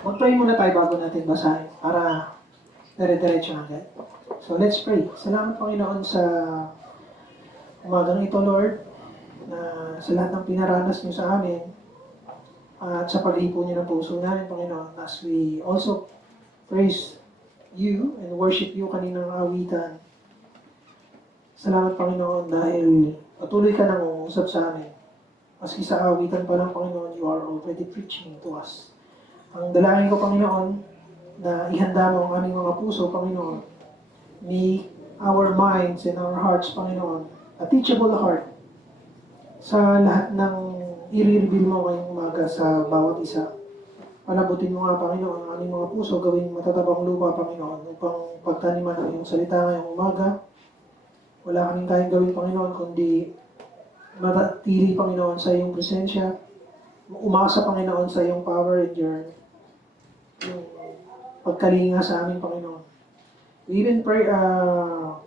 Mag-pray muna tayo bago natin basahin para dire-diretso agad. So let's pray. Salamat Panginoon sa umagang ito, Lord, na sa lahat ng pinaranas niyo sa amin at sa pag-ipo niyo ng puso namin, Panginoon, as we also praise you and worship you kaninang awitan. Salamat, Panginoon, dahil patuloy ka nang uusap sa amin. Maski sa awitan pa lang, Panginoon, you are already preaching to us. Ang dalangin ko, Panginoon, na ihanda mo ang aming mga puso, Panginoon. Make our minds and our hearts, Panginoon, a teachable heart sa lahat ng i-reveal mo ngayong umaga sa bawat isa. Panabutin mo nga, Panginoon, ang aming mga puso, gawing matatabang lupa, Panginoon, upang pagtaniman ng iyong salita ngayong umaga. Wala kaming kayang gawin, Panginoon, kundi matili, Panginoon, sa iyong presensya. Umasa, Panginoon, sa iyong power and yung pagkalinga sa amin, Panginoon. We even pray,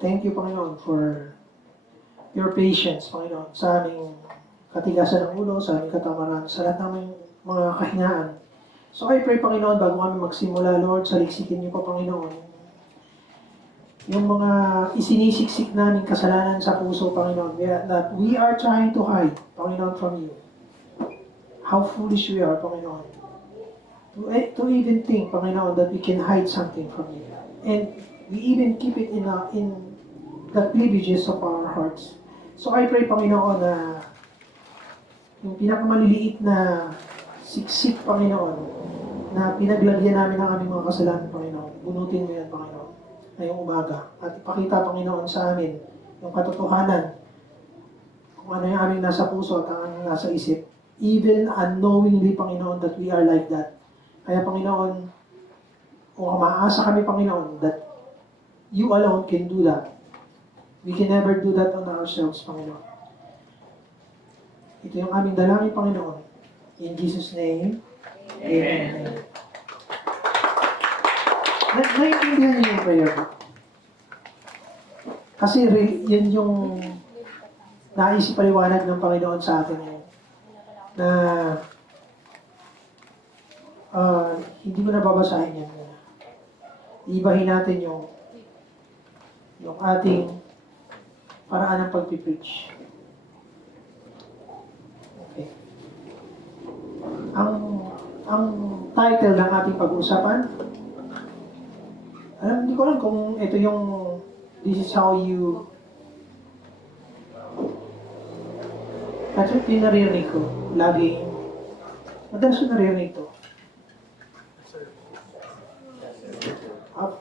thank you, Panginoon, for your patience, Panginoon, sa aming katigasan ng ulo, sa aming katamaran, sa lahat ng mga kahinaan. So I pray, Panginoon, bago kami magsimula, Lord, saliksikin niyo pa, Panginoon, yung mga isinisiksik namin kasalanan sa puso, Panginoon, that we are trying to hide, Panginoon, from you. How foolish we are, Panginoon. To even think, Panginoon, that we can hide something from you. And we even keep it in the cleavages of our hearts. So I pray, Panginoon, na yung pinakamaliliit na siksik, Panginoon, na pinaglagyan namin ng aming mga kasalanan, Panginoon. Bunutin mo yan, Panginoon, ngayong umaga. At ipakita, Panginoon, sa amin yung katotohanan kung ano yung aming nasa puso at ang aming nasa isip. Even unknowingly, Panginoon, that we are like that. Kaya, Panginoon, kung maasa kami, Panginoon, that you alone can do that. We can never do that on ourselves, Panginoon. Ito yung aming dalangin, Panginoon. In Jesus' name, Amen. Naiintindihan niyo yung prayer ko. Kasi yun yung naisip paliwanag ng Panginoon sa atin ngayon. Na hindi mo na babasahin yan. Ibahin natin yung ating paraan ng pagpipreach. Okay. Ang title ng ating pag-uusapan, hindi ko alam kung ito yung this is how you actually pinaririnig ko lagi madalas ko naririnig ito.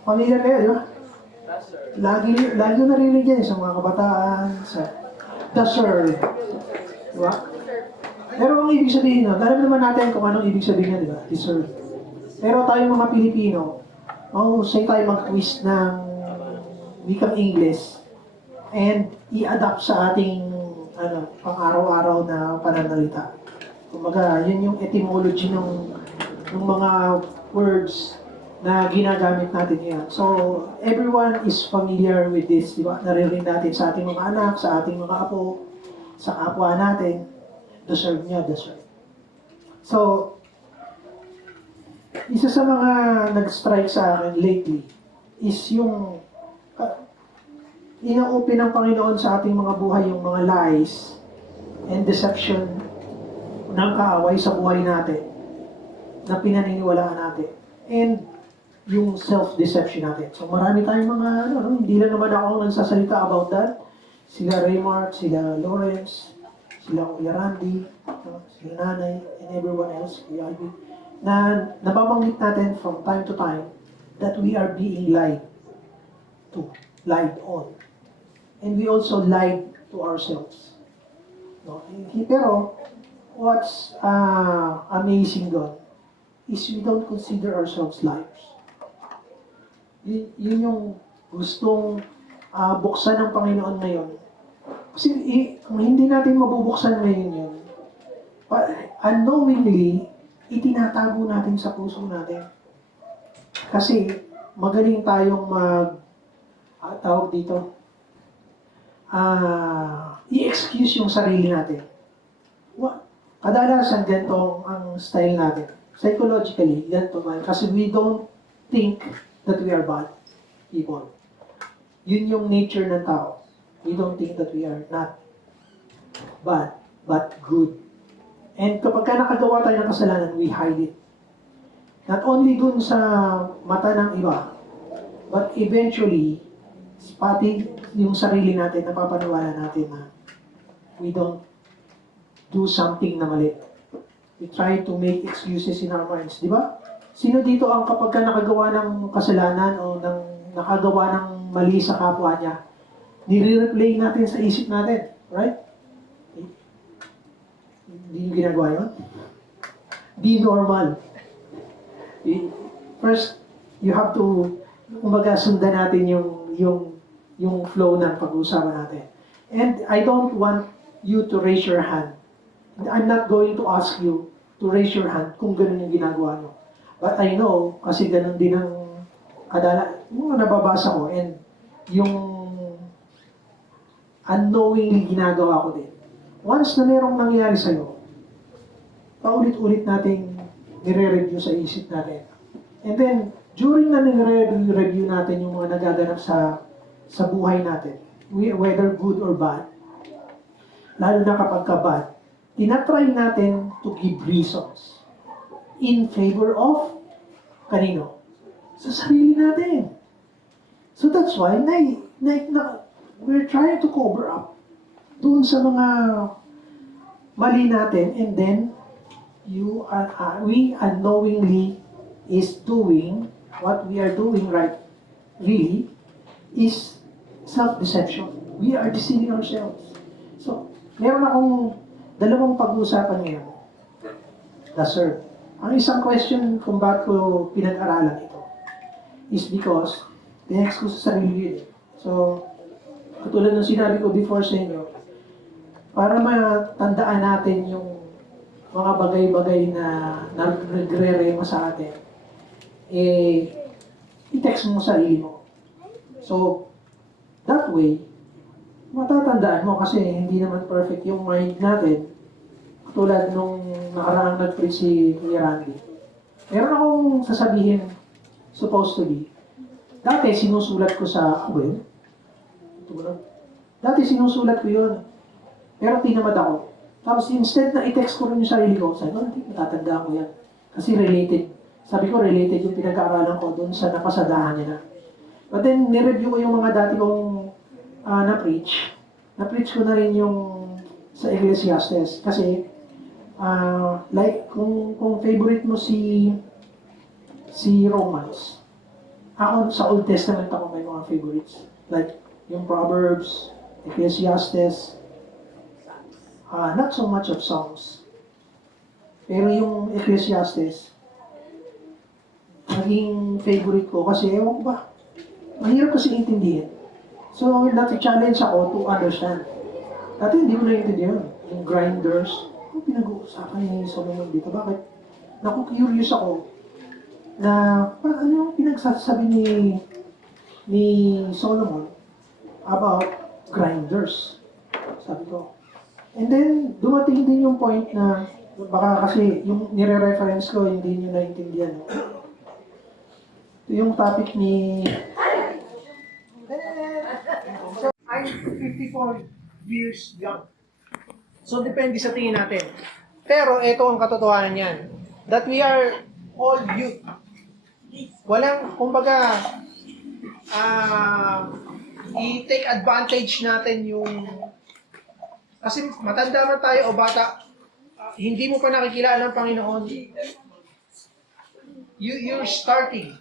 Familiar kayo, di ba? Lagi ko naririnig yan sa mga kabataan, sa the serve, di ba? Pero ang ibig sabihin nun, alam naman natin kung anong ibig sabihin yan, di ba? Deserve. Pero tayo mga Pilipino, mahusay tayo mag-twist ng wikang English and i-adapt sa ating pang-araw-araw na pananalita. Kumbaga, yun yung etymology ng mga words na ginagamit natin ngayon. So, everyone is familiar with this, di ba? Naririnig natin sa ating mga anak, sa ating mga apo, sa kapwa natin, deserve niya, deserve. So, isa sa mga nag-strike sa akin lately is yung ina-open ng Panginoon sa ating mga buhay yung mga lies and deception ng kaaway sa buhay natin na pinaniniwalaan natin. And yung self-deception natin. So marami tayong mga, hindi lang naman ako nagsasalita about that. Sila Raymart, sila Lawrence, sila Kuya Randy, sila Nanay, and everyone else, Kuya Alvin, na nababanggit natin from time to time that we are being lied to, lied on. And we also lied to ourselves. No? Pero, what's amazing doon is we don't consider ourselves liars. Yun yung gustong buksan ng Panginoon ngayon. Kasi kung hindi natin mabubuksan ngayon yun, unknowingly, itinatago natin sa puso natin. Kasi magaling tayong tawag dito, i-excuse yung sarili natin. Kadalasan ganito ang style natin. psychologically, ganito man. Kasi we don't think that we are bad people. Yun yung nature ng tao. We don't think that we are not bad, but good. And kapag ka nakagawa tayo ng kasalanan, we hide it. Not only dun sa mata ng iba, but eventually, pati yung sarili natin, napapaniwala natin na we don't do something na mali. We try to make excuses in our minds, di ba? Sino dito ang kapag ka nakagawa ng kasalanan o nakagawa ng mali sa kapwa niya, nire-replay natin sa isip natin, right? Hindi nyo ginagawa yun? Di normal. First, you have to, kumbaga, sundan natin yung flow ng pag-uusapan natin. And I don't want you to raise your hand. I'm not going to ask you to raise your hand kung ganun yung ginagawa nyo. But I know, kasi ganun din ang mga nababasa ko, and yung unknowingly ginagawa ko din. Once na merong nangyari sa'yo, paulit-ulit nating nire-review sa isip natin. And then, during na nire-review natin yung mga nagaganap sa buhay natin, whether good or bad, lalo na kapag ka-bad, tinatry natin to give reasons in favor of kanino? Sa sarili natin. So that's why we're trying to cover up doon sa mga mali natin, and then we unknowingly is doing what we are doing right, really, is self-deception. We are deceiving ourselves. So, meron akong dalawang pag-uusapan ngayon. Sir. Ang isang question kung bakit ko pinag-aralan ito is because tinext ko sa sarili yun. So, katulad ng sinabi ko before sa inyo, para matandaan natin yung mga bagay-bagay na nagre-rema sa atin, i-text mo sarili mo. So, that way, matatandaan mo kasi hindi naman perfect yung mind natin. Tulad nung nakaraang nag-preach si Kuya Randy. Meron akong sasabihin, supposed to be. Dati sinusulat ko sa, dati sinusulat ko yun. Pero tinamad ako. Tapos instead na i-text ko rin yung sarili ko, sabi ko, hindi, matatandaan ko yan. Kasi related. Sabi ko, related yung pinag-aaralan ko doon sa napasadahan niya na. But then, nireview ko yung mga dati kong na-preach. Na-preach ko na rin yung sa Ecclesiastes. Kasi, like, kung favorite mo si Romans, ako sa Old Testament ako may mga favorites. Like, yung Proverbs, Ecclesiastes, not so much of songs. Pero yung Ecclesiastes, naging favorite ko kasi ewan ko ba, mahirap kasi intindihin. So, nati-challenge ako to understand. Dati hindi ko naiintindihan. Yung grinders, ano pinag-uusapan ni Solomon dito? Bakit? Naku-curious ako na ano yung pinagsasabi ni Solomon about grinders. Sabi ko. And then, dumating din yung point na baka kasi yung nire-reference ko, hindi nyo naiintindihan. Ito yung topic ni... I'm 54 years young. So, depende sa tingin natin. Pero, ito ang katotohanan yan. That we are all youth. Walang, kumbaga, i-take advantage natin yung... Kasi matanda man tayo o bata, hindi mo pa nakikilala ang Panginoon. You're starting.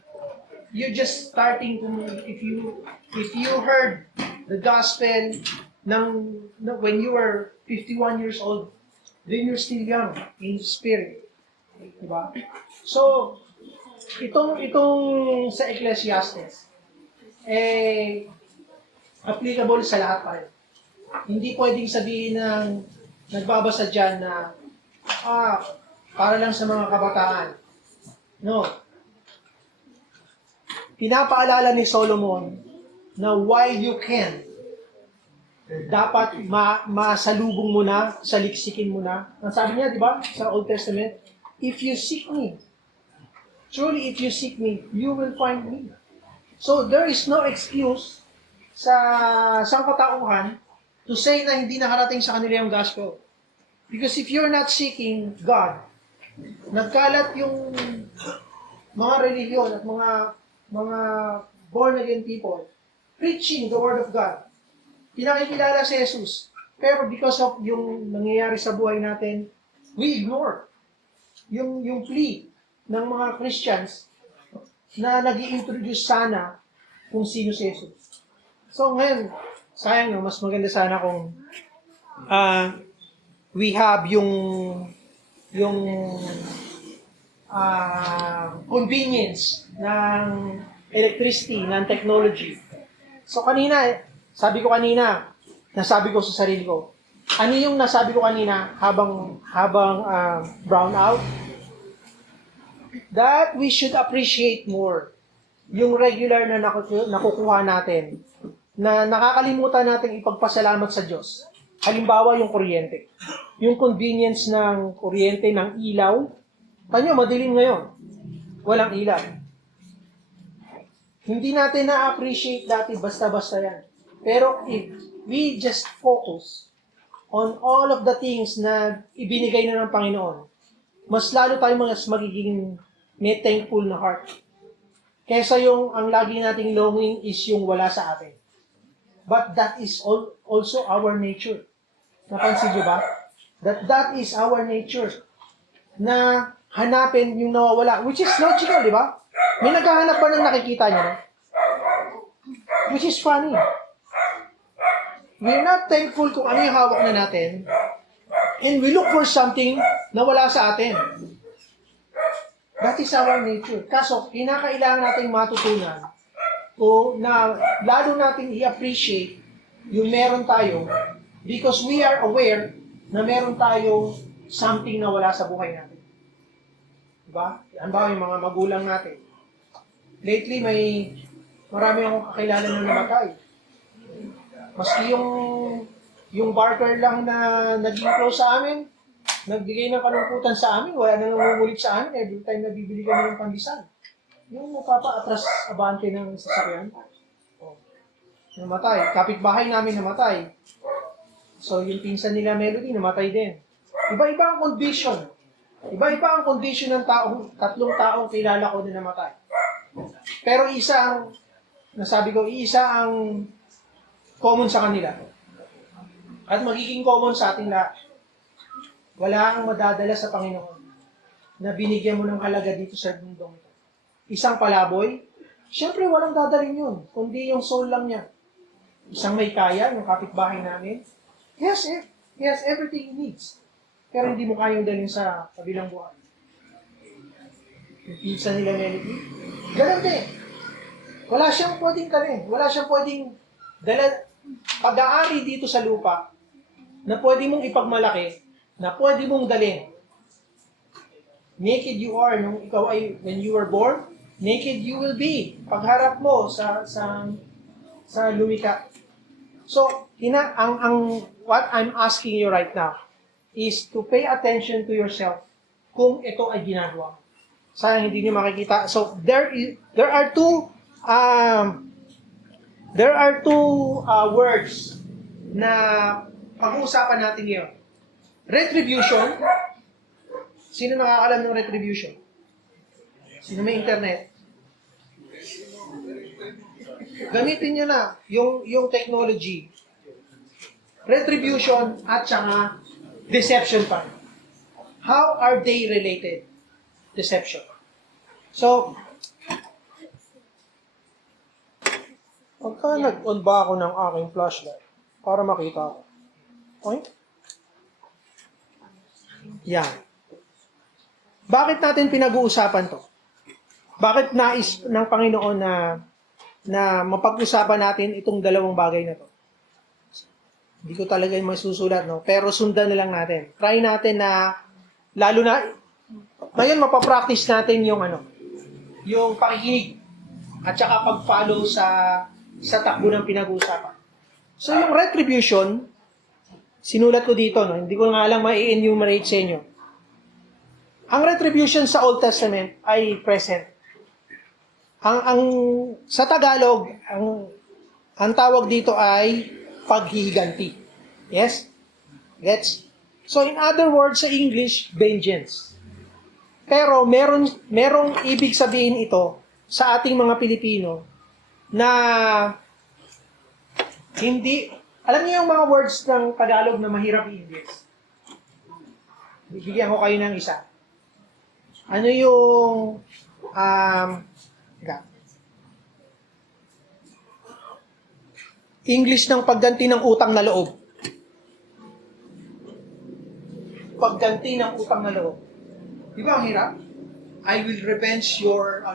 You're just starting to, if you heard the gospel when you were 51 years old, then you're still young in spirit. Diba? So, itong sa Ecclesiastes, applicable sa lahat pa rin. Hindi pwedeng sabihin ng nagbabasa dyan na, para lang sa mga kabataan. No. Pinapaalala ni Solomon na while you can, dapat masalubong mo na, saliksikin mo na. Ang sabi niya, di ba, sa Old Testament, if you seek me Truly, if you seek me, you will find me. So, there is no excuse sa sangkatauhan to say na hindi nakarating sa kanila yung gospel. Because if you're not seeking God, nagkalat yung mga religion at mga born-again people preaching the Word of God. Pinakikilala si Jesus. Pero because of yung nangyayari sa buhay natin, we ignore yung plea ng mga Christians na nag-i-introduce sana kung sino si Jesus. So ngayon, sayang no, mas maganda sana kung we have yung convenience ng electricity, ng technology. So nasabi ko sa sarili ko, ano yung nasabi ko kanina habang brown out? That we should appreciate more yung regular na nakukuha natin, na nakakalimutan natin ipagpasalamat sa Diyos. Halimbawa, yung kuryente. Yung convenience ng kuryente, ng ilaw. Tanyo, madilim ngayon. Walang ilaw. Hindi natin na-appreciate dati basta-basta yan. Pero if we just focus on all of the things na ibinigay na ng Panginoon, mas lalo tayo magiging may thankful na heart. Kesa yung ang lagi nating longing is yung wala sa atin. But that is also our nature. Napansin niyo ba? That is our nature. Na hanapin yung nawawala. Which is logical, di ba? May naghahanap ba ng nakikita niyo? No? Which is funny. We're not thankful kung ano yung hawak na natin. And we look for something na wala sa atin. That is our nature. Kaso, kinakailangan natin matutunan o na lalo natin i-appreciate yung meron tayo because we are aware na meron tayo something na wala sa buhay natin. Diba? Yan ba yung mga magulang natin? Lately, marami akong kakilala na namatay. Maski yung barker lang na naging close sa amin, nagbigay ng kalungkutan sa amin, wala na nangungulit sa amin, every time na bibili kami ng pandesal. Yung mapapa-atras abante ng sasakyan. Oh. Namatay. Kapitbahay namin namatay. So, yung pinsan nila Melody, namatay din. Iba-iba ang condition. Iba-iba ang condition ng tatlong taong kilala ko na namatay. Pero isa ang common sa kanila. At magiging common sa ating lahat. Wala kang madadala sa Panginoon na binigyan mo ng halaga dito sa mundong ito. Isang palaboy, syempre walang dadalhin yun, kundi yung soul lang niya. Isang may kaya, yung kapitbahay namin, he has everything he needs. Pero hindi mo kayang dalhin sa kabilang buhay. Yung pizza nila Melody, ganun din. Wala siyang pwedeng wala siyang pwedeng pag-aari dito sa lupa na pwede mong ipagmalaki, na pwede mong dalhin. Naked you are nung ikaw ay, when you were born, naked you will be. Pagharap mo sa lumika. So, what I'm asking you right now is to pay attention to yourself kung ito ay ginagawa. Sayang hindi niyo makikita. So, there are two words na pag-uusapan natin ngayon. Retribution. Sino nakakalam ng retribution? Sino may internet? Gamitin nyo na yung technology. Retribution at saka deception pa. How are they related? Deception. So, pagka nag-on ba ako ng aking flashlight para makita ko? Okay? Yan. Bakit natin pinag-uusapan to? Bakit nais ng Panginoon na mapag-usapan natin itong dalawang bagay na to? Hindi ko talaga yung masusulat, no? Pero sundan na lang natin. Try natin na, lalo na, ngayon mapapractice natin yung pakikinig at saka pag-follow sa takbo ng pinag-uusapan. So yung retribution, sinulat ko dito, no? Hindi ko nga lang ma-enumerate sa inyo. Ang retribution sa Old Testament ay present. Ang sa Tagalog, ang tawag dito ay paghihiganti. Yes? Gets? So in other words sa English, vengeance. Pero merong ibig sabihin ito sa ating mga Pilipino na hindi, alam niyo yung mga words ng Tagalog na mahirap i-English? Bibigyan ko kayo ng isa. Ano yung English ng pagganti ng utang na loob? Pagganti ng utang na loob. Di ba ang hirap? I will revenge your...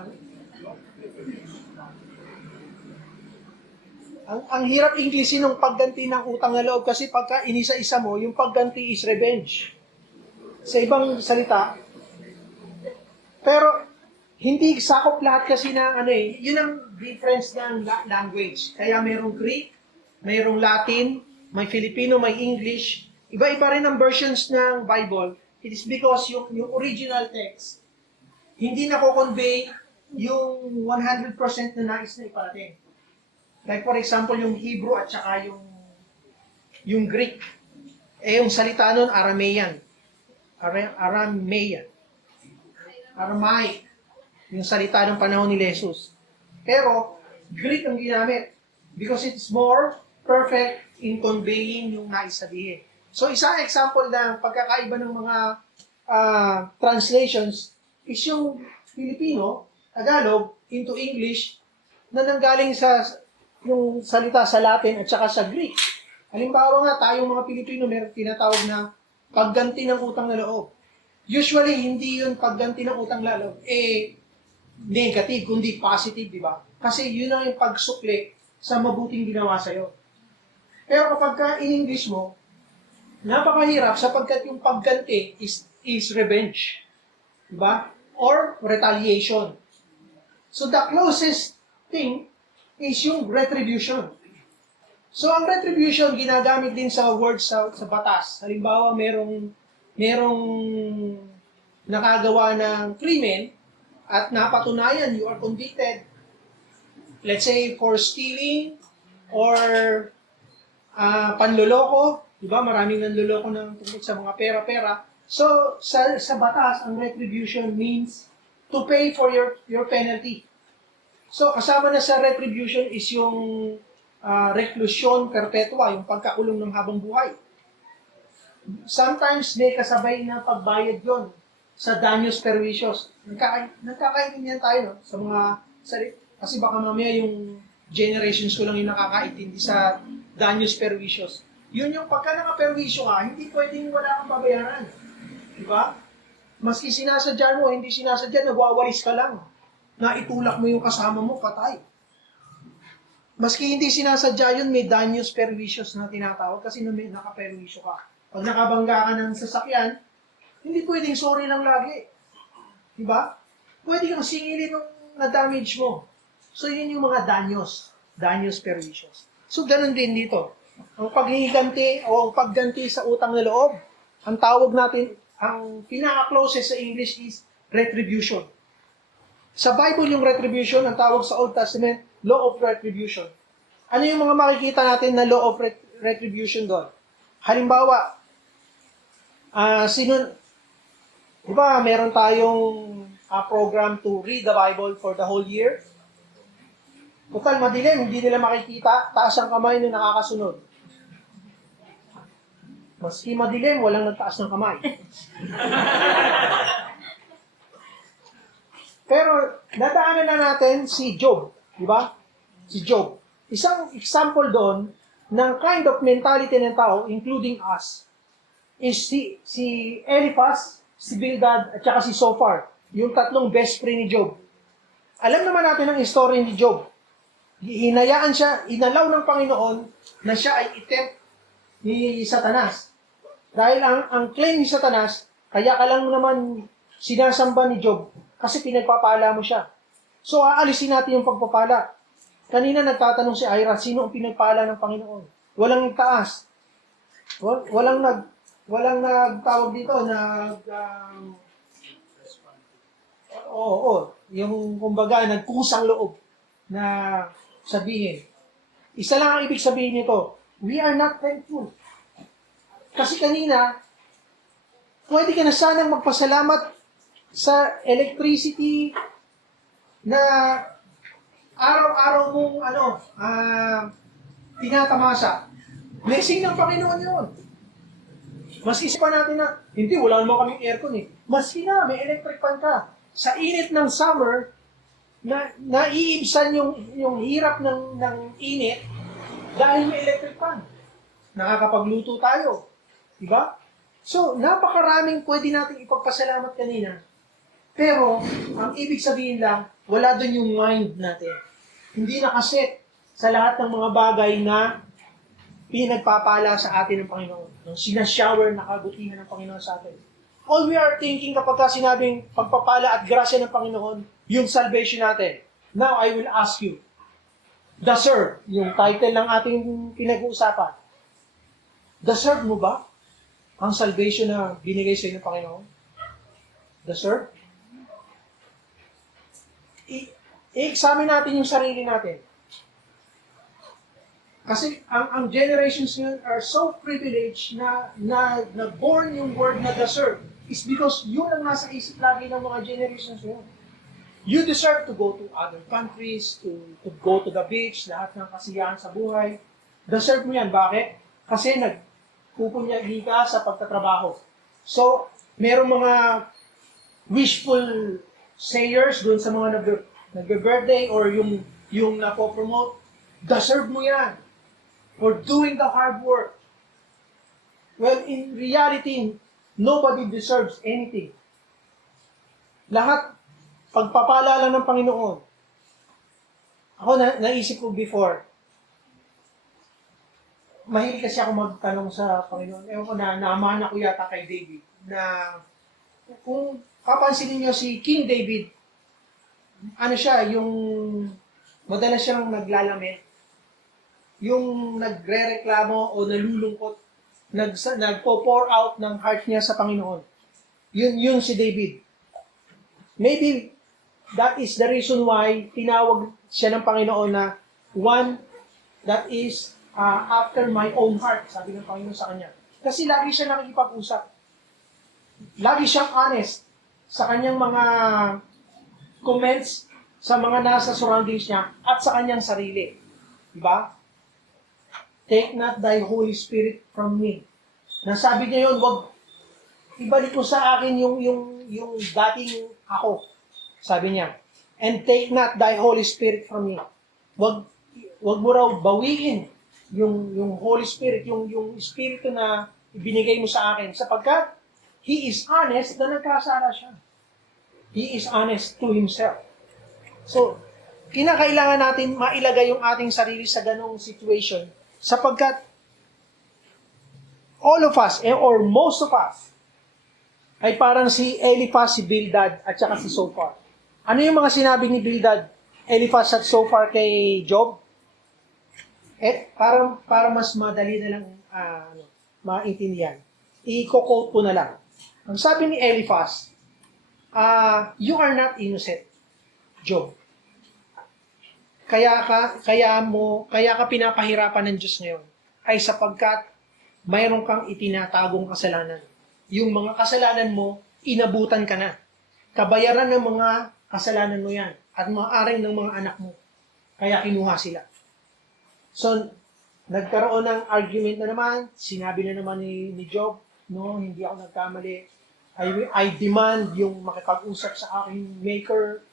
Ang hirap Englishin ng pagganti ng utang na loob kasi pagka inisa-isa mo, yung pagganti is revenge. Sa ibang salita, pero hindi sakop lahat kasi ng yun ang difference ng language. Kaya mayroong Greek, mayroong Latin, may Filipino, may English. Iba-iba rin ang versions ng Bible. It is because yung original text, hindi nako-convey yung 100% na nais na iparating. Like for example, yung Hebrew at saka yung Greek. Yung salita nun, Aramaic. Aramaic. Yung salita ng panahon ni Jesus. Pero, Greek ang ginamit. Because it's more perfect in conveying yung nais sabihin. So, isang example ng pagkakaiba ng mga translations is yung Filipino, Tagalog, into English, na nanggaling sa yung salita sa Latin at saka sa Greek. Halimbawa nga, tayong mga Pilipino, meron tinatawag na pagganti ng utang na loob. Usually, hindi yun pagganti ng utang na loob, negative, kundi positive, di ba? Kasi yun ang yung pagsukli sa mabuting ginawa sa'yo. Pero kapag ka in-English mo, napakahirap sapagkat yung pagganti is revenge. Di ba? Or retaliation. So the closest thing is yung retribution. So ang retribution ginagamit din sa words sa batas. Halimbawa, merong nakagawa ng krimen at napatunayan, you are convicted, let's say for stealing or panloloko, di ba? Maraming nanloloko ng tungkol sa mga pera-pera. So sa batas, ang retribution means to pay for your penalty. So, kasama na sa retribution is yung reclusion perpetua, yung pagkakulong ng habang buhay. Sometimes, may kasabay na pagbayad yon sa daños perjuicios. Nagkakaintindihan tayo no? Sa mga kasi baka mamaya yung generations ko lang yung nakakaintindi sa daños perjuicios. Yun yung pagka naka-perwisyo ka, hindi pwedeng wala kang babayaran. Di ba? Maski sinasadya mo, hindi sinasadya, nagwawalis ka lang. Na itulak mo yung kasama mo, patay. Maski hindi sinasadya yun, may daños perjuicios na tinatawag kasi may naka-perwisyo ka. Pag nakabangga ka ng sasakyan, hindi pwedeng sorry lang lagi. Diba? Pwede kang singilin nung na-damage mo. So, yun yung mga daños perjuicios. So, ganun din dito. Ang paghihiganti o ang pagganti sa utang na loob, ang tawag natin, ang pinaka-closest sa English is retribution. Sa Bible, yung retribution, ang tawag sa Old Testament, law of retribution. Ano yung mga makikita natin na law of retribution doon? Halimbawa, di ba meron tayong program to read the Bible for the whole year? Total, madilim, hindi nila makikita, taas ang kamay na nakakasunod. Maski madilim, walang nagtaas ng kamay. Pero, dadaanan na natin si Job. Di ba? Si Job. Isang example doon ng kind of mentality ng tao, including us, is si Eliphaz, si Bildad, at saka si Zophar. Yung tatlong best friend ni Job. Alam naman natin ang story ni Job. Hinayaan siya, inalaw ng Panginoon na siya ay itempt ni Satanas. Dahil ang claim ni Satanas, kaya ka lang naman sinasamba ni Job, kasi pinagpapala mo siya. So, aalisin natin yung pagpapala. Kanina nagtatanong si Ira, sino ang pinagpala ng Panginoon? Walang nagtaas. Walang nagtawag dito, oo. Yung kumbaga, nagkusang loob na sabihin. Isa lang ang ibig sabihin nito, we are not thankful. Kasi kanina, pwede ka na sanang magpasalamat sa electricity na araw-araw mong tinatamasa. Blessing ng Panginoon yun. Maski pa natin na, hindi, wala naman kaming aircon eh. Maski na, may electric fan ka. Sa init ng summer, naiibsan yung hirap ng init dahil may electric fan. Nakakapagluto tayo. Diba? So, napakaraming pwede natin ipagpasalamat kanina. Pero, ang ibig sabihin lang, wala doon yung mind natin. Hindi nakaset sa lahat ng mga bagay na pinagpapala sa atin ng Panginoon. Nung sinashower na kabutihan ng Panginoon sa atin. All we are thinking kapag sinabing pagpapala at grasya ng Panginoon, yung salvation natin. Now, I will ask you, deserve, yung title ng ating pinag-uusapan, deserve mo ba ang salvation na binigay sa inyo ng Panginoon? Deserve? I-examine natin yung sarili natin. Kasi ang generations ngayon are so privileged na born yung word na deserve is because yun ang nasa isip lagi ng mga generations ngayon. You deserve to go to other countries, to go to the beach, lahat ng kasiyahan sa buhay. Deserve mo yan. Bakit? Kasi nagpupunyagi ka sa pagtatrabaho. So, merong mga wishful sayers doon sa mga nagbe-birthday or yung napopromote. Deserve mo yan. For doing the hard work. Well, in reality, nobody deserves anything. Lahat, pagpapala lang ng Panginoon. Ako, naisip ko before, mahilig kasi ako magtanong sa Panginoon. Ewan ko naamana ko yata kay David, na kung papansinin niyo si King David, ano siya, yung madalas siyang naglalamit, yung nagre-reklamo o nalulungkot, nagpo-pour out ng heart niya sa Panginoon. Yun si David. Maybe that is the reason why tinawag siya ng Panginoon na one that is after my own heart, sabi ng Panginoon sa kanya. Kasi lagi siya nakikipag-usap. Lagi siyang honest sa kanyang mga comments sa mga nasa surroundings niya at sa kanyang sarili. Diba? Take not thy Holy Spirit from me. Nasabi niya yun, wag ibalik mo sa akin yung dating ako. Sabi niya. And take not thy Holy Spirit from me. Wag mo raw bawiin yung Holy Spirit, yung Espiritu na ibinigay mo sa akin. Sapagkat he is honest na nagkasala siya. He is honest to himself. So, kinakailangan natin mailagay yung ating sarili sa ganong situation sapagkat all of us, or most of us, ay parang si Eliphaz, si Bildad, at saka si Zophar. Ano yung mga sinabi ni Bildad, Eliphaz at Zophar kay Job? Para mas madali na lang maintindihan. I-quote ko na lang. Ang sabi ni Eliphaz, you are not innocent, Job. Kaya ka pinapahirapan ng Diyos ngayon ay sapagkat mayroon kang itinatagong kasalanan. Yung mga kasalanan mo, inabutan ka na. Kabayaran ng mga kasalanan mo yan at maaaring ng mga anak mo. Kaya kinuha sila. So, nagkaroon ng argument na naman, sinabi na naman ni Job, no, hindi ako nagkamali. I demand yung makipag-usap sa aking maker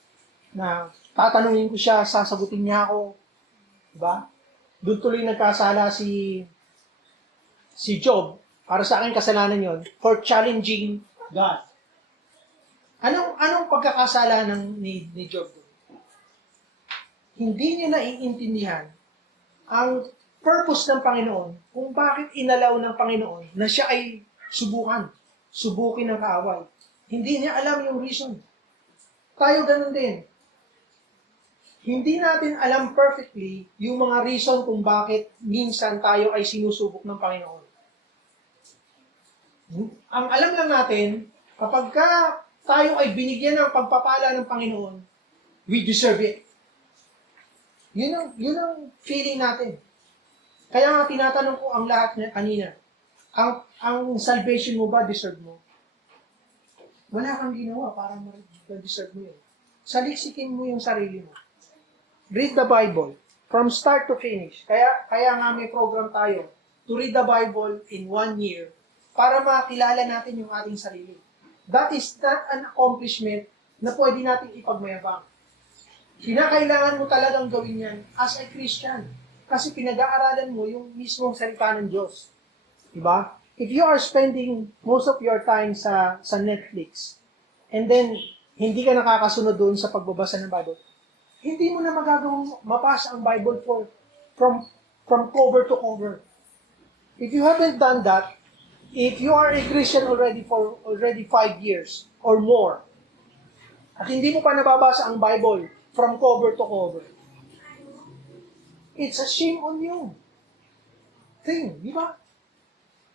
na tatanungin ko siya, sasagutin niya ako. Diba? Doon tuloy nagkasala si Job. Para sa akin, kasalanan yon for challenging God. Anong pagkakasala ni Job? Hindi niya naiintindihan ang purpose ng Panginoon kung bakit inalaw ng Panginoon na siya ay subukin ng kaaway. Hindi niya alam yung reason. Tayo ganun din. Hindi natin alam perfectly yung mga reason kung bakit minsan tayo ay sinusubok ng Panginoon. Ang alam lang natin, kapag tayo ay binigyan ng pagpapala ng Panginoon, we deserve it. Yun ang feeling natin. Kaya nga tinatanong ko ang lahat niya kanina, ang salvation mo ba deserve mo? Wala kang ginawa para ma-deserve mo yun. Saliksikin mo yung sarili mo. Read the Bible from start to finish. Kaya nga may program tayo to read the Bible in 1 year para makilala natin yung ating sarili. That is not an accomplishment na pwede natin ipagmayabang. Kinakailangan mo talagang gawin yan as a Christian. Kasi pinag-aaralan mo yung mismong salita ng Diyos. Diba? If you are spending most of your time sa Netflix, and then hindi ka nakakasunod doon sa pagbabasa ng Bible, hindi mo na magagawang mapasa ang Bible from cover to cover. If you haven't done that, if you are a Christian for already 5 years or more, at hindi mo pa nababasa ang Bible from cover to cover, it's a shame on you. Di ba?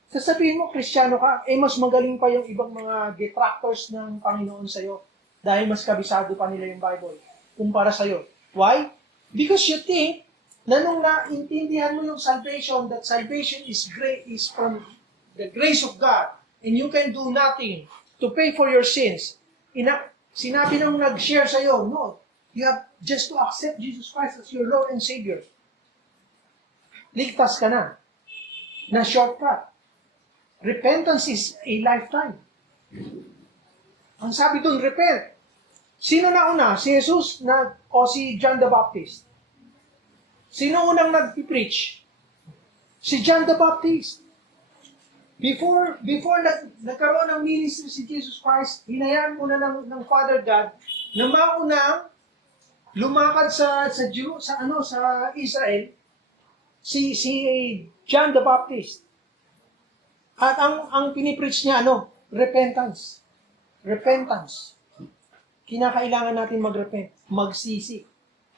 Sasabihin mo, Kristiyano ka, mas magaling pa yung ibang mga detractors ng Panginoon sa'yo dahil mas kabisado pa nila yung Bible kumpara sa'yo. Why? Because you think na nung naintindihan mo yung salvation, that salvation is from the grace of God and you can do nothing to pay for your sins. Sinabi nang nag-share sa'yo, no, you have just to accept Jesus Christ as your Lord and Savior. Ligtas ka na. Na shortcut. Repentance is a lifetime. Ang sabi doon, repent. Sino na una? Si Jesus o si John the Baptist? Sino unang nag-preach? Si John the Baptist. Before nagkaroon ng ministry si Jesus Christ, hinayaan muna ng Father God na maunang lumakad sa Israel si John the Baptist. At ang pinipreach niya, repentance. Repentance. Kinakailangan natin mag-repent, magsisi.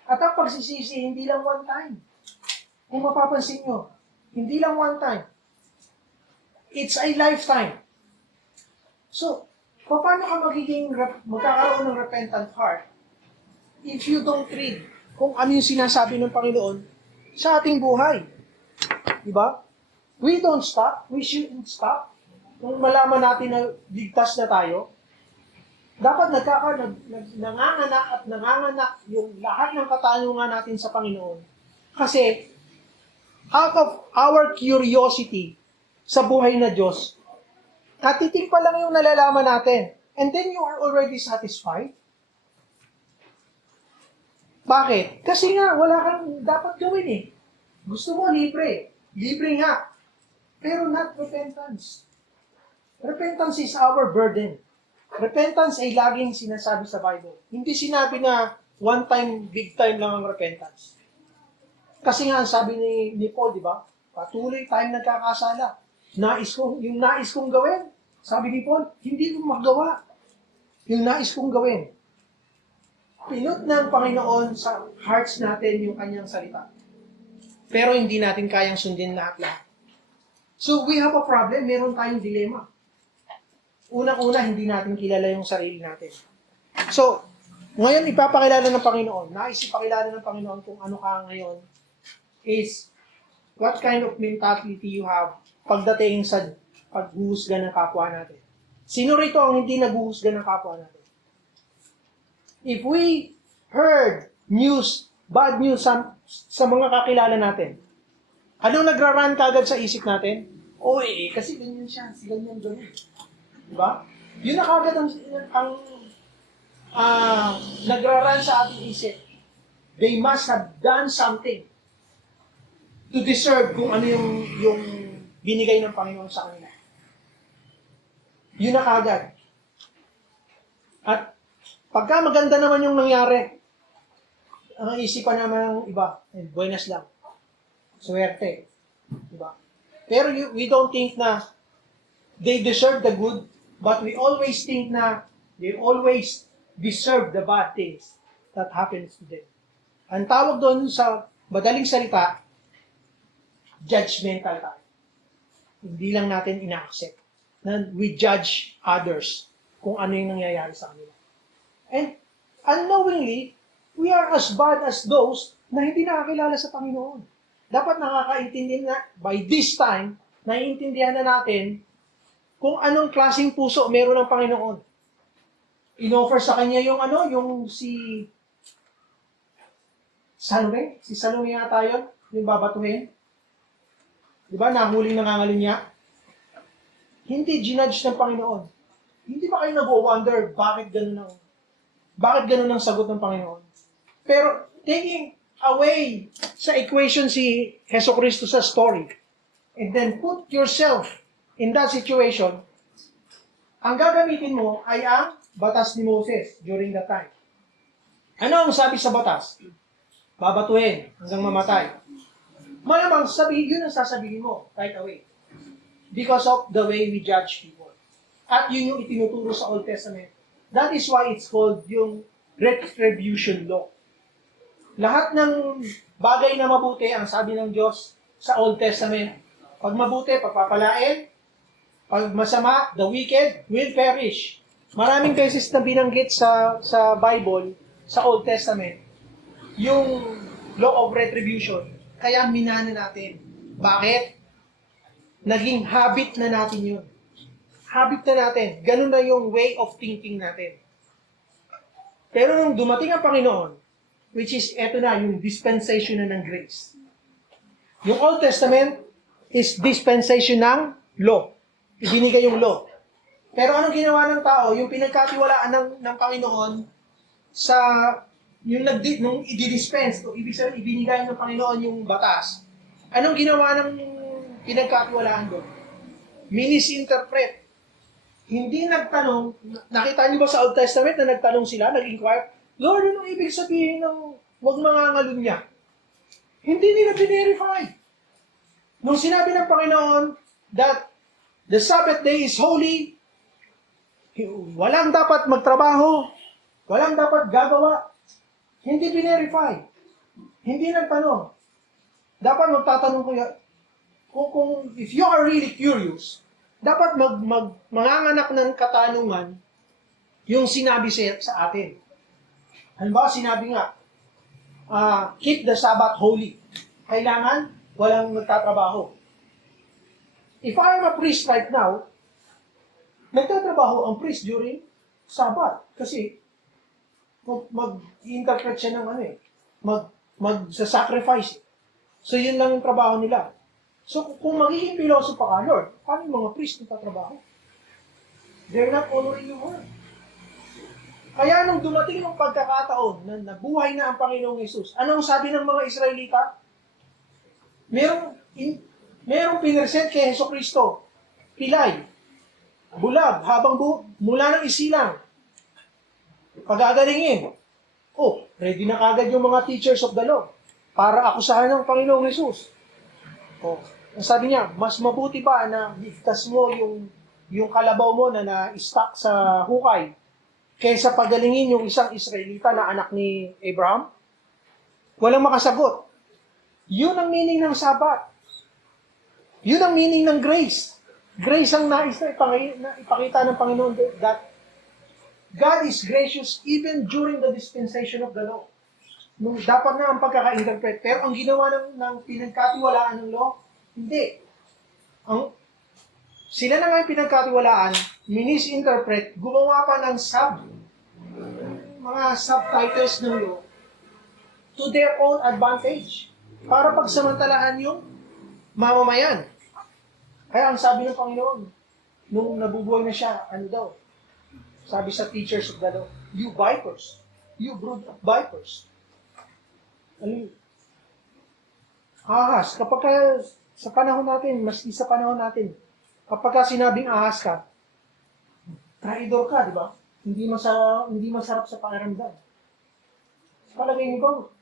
At ang pagsisisi, hindi lang one time. Kung mapapansin nyo, hindi lang one time. It's a lifetime. So, paano ka magkakaroon ng repentant heart if you don't read kung ano yung sinasabi ng Panginoon sa ating buhay? Diba? We don't stop. We shouldn't stop. Kung malaman natin na ligtas na tayo, dapat nanganganak yung lahat ng katanungan natin sa Panginoon. Kasi, out of our curiosity sa buhay na Diyos, katiting pa lang yung nalalaman natin. And then you are already satisfied. Bakit? Kasi nga, wala kang dapat gawin eh. Gusto mo libre. Libre nga. Pero not repentance. Repentance is our burden. Repentance ay laging sinasabi sa Bible. Hindi sinabi na one time, big time lang ang repentance. Kasi nga, sabi ni Paul, di ba? Patuloy tayong nagkakasala. Yung nais kong gawin, sabi ni Paul, hindi ko magawa. Yung nais kong gawin. Pinut ng Panginoon sa hearts natin yung kanyang salita. Pero hindi natin kayang sundin lahat-lahat. So, we have a problem. Meron tayong dilema. Unang-una, hindi natin kilala yung sarili natin. So, ngayon ipapakilala ng Panginoon, nais ipakilala ng Panginoon kung ano ka ngayon is what kind of mentality you have pagdating sa paghuhusga ng kapwa natin. Sino rito ang hindi naghuhusga ng kapwa natin? If we heard bad news sa mga kakilala natin, anong nagra-run kagad sa isip natin? Kasi ganyan siya, ganyan. Diba? Yun na kagad ang nagra-run sa ating isip. They must have done something to deserve kung ano yung binigay ng Panginoon sa kanila. Yun na kagad. At pagka maganda naman yung nangyari, ang isipan naman ng iba, buenas lang. Swerte. Diba? Pero we don't think na they deserve the good, but we always think na they always deserve the bad things that happens to them. Ang tawag doon sa madaling salita, judgmental tayo. Hindi lang natin ina-accept. Na we judge others kung ano yung nangyayari sa kanila. And unknowingly, we are as bad as those na hindi nakakilala sa Panginoon. Dapat nakakaintindi na, by this time, naiintindihan na natin kung anong klaseng puso meron ng Panginoon. Inoffer sa kanya yung si Salome. Si Salome yata yun, yung babatuhin. Di ba, nahuling nangangalim niya? Hindi ginudge ng Panginoon. Hindi ba kayo nag-wonder bakit ganun ang sagot ng Panginoon? Pero taking away sa equation si Heso Kristo sa story, and then put yourself in that situation, ang gagamitin mo ay ang batas ni Moses during that time. Ano ang sabi sa batas? Babatuhin hanggang mamatay. Malamang yun ang sasabihin mo right away. Because of the way we judge people. At yun yung itinuturo sa Old Testament. That is why it's called yung retribution law. Lahat ng bagay na mabuti, ang sabi ng Diyos sa Old Testament, pag mabuti, pagpapalain, pag masama, the wicked will perish. Maraming cases na binanggit sa Bible, sa Old Testament, yung law of retribution. Kaya minana natin. Bakit? Naging habit na natin yun. Habit na natin. Ganun na yung way of thinking natin. Pero nung dumating ang Panginoon, which is, eto na, yung dispensation na ng grace. Yung Old Testament is dispensation ng law. Ibinigay yung law. Pero anong ginawa ng tao? Yung pinagkatiwalaan ng Panginoon sa, nung i-dispense, o ibig sabihin, ibinigay ng Panginoon yung batas. Anong ginawa ng pinagkatiwalaan doon? Minisinterpret. Hindi nagtanong, nakita niyo ba sa Old Testament na nagtanong sila, nag-inquire, Lord, anong ibig sabihin ng huwag mangangalun niya? Hindi nila verify. Nung sinabi ng Panginoon that the Sabbath day is holy, walang dapat magtrabaho, walang dapat gagawa, hindi verify. Hindi nagtanong. Dapat magtatanong ko yan. If you are really curious, dapat manganganak ng katanungan yung sinabi sa atin. Halimbawa, sinabi nga, keep the Sabbath holy. Kailangan walang nagtatrabaho. If I am a priest right now, nagtatrabaho ang priest during Sabbath. Kasi mag-interpret siya ng mag-sacrifice. So yun lang yung trabaho nila. So kung magiging philosopher ka, Lord, paano yung mga priest nagtatrabaho? They're not honoring your word. Kaya nung dumating ng pagkakataon na nabuhay na ang Panginoong Yesus, anong sabi ng mga Israelita? Merong pinresent kay Heso Kristo. Pilay. Bulag. Mula ng isilang. Pagagalingin. Ready na kagad yung mga teachers of the law para akusahan ng Panginoong Yesus. Ang sabi niya, mas mabuti pa na ligtas mo yung kalabaw mo na na-stuck sa hukay kaysa pagalingin yung isang Israelita na anak ni Abraham. Walang makasagot. Yun ang meaning ng Sabat. Yun ang meaning ng grace. Grace ang nais na ipakita ng Panginoon that God is gracious even during the dispensation of the law. Dapat na ang pagkaka-interpret. Pero ang ginawa ng pinagkatiwalaan ng law, hindi. Sila na nga yung pinagkatiwalaan, misinterpret, gumawa pa ng mga subtitles ng law to their own advantage para pagsamantalahan yung mamamayan. Kaya ang sabi ng Panginoon, nung nabubuhay na siya, sabi sa teachers of the law, you vipers, you brood of vipers. Ahas, sa panahon natin, maski sa panahon natin, kapag sinabing ahas ka, traidor ka, di ba? Hindi masarap sa pakiramdam. Palagay niyo,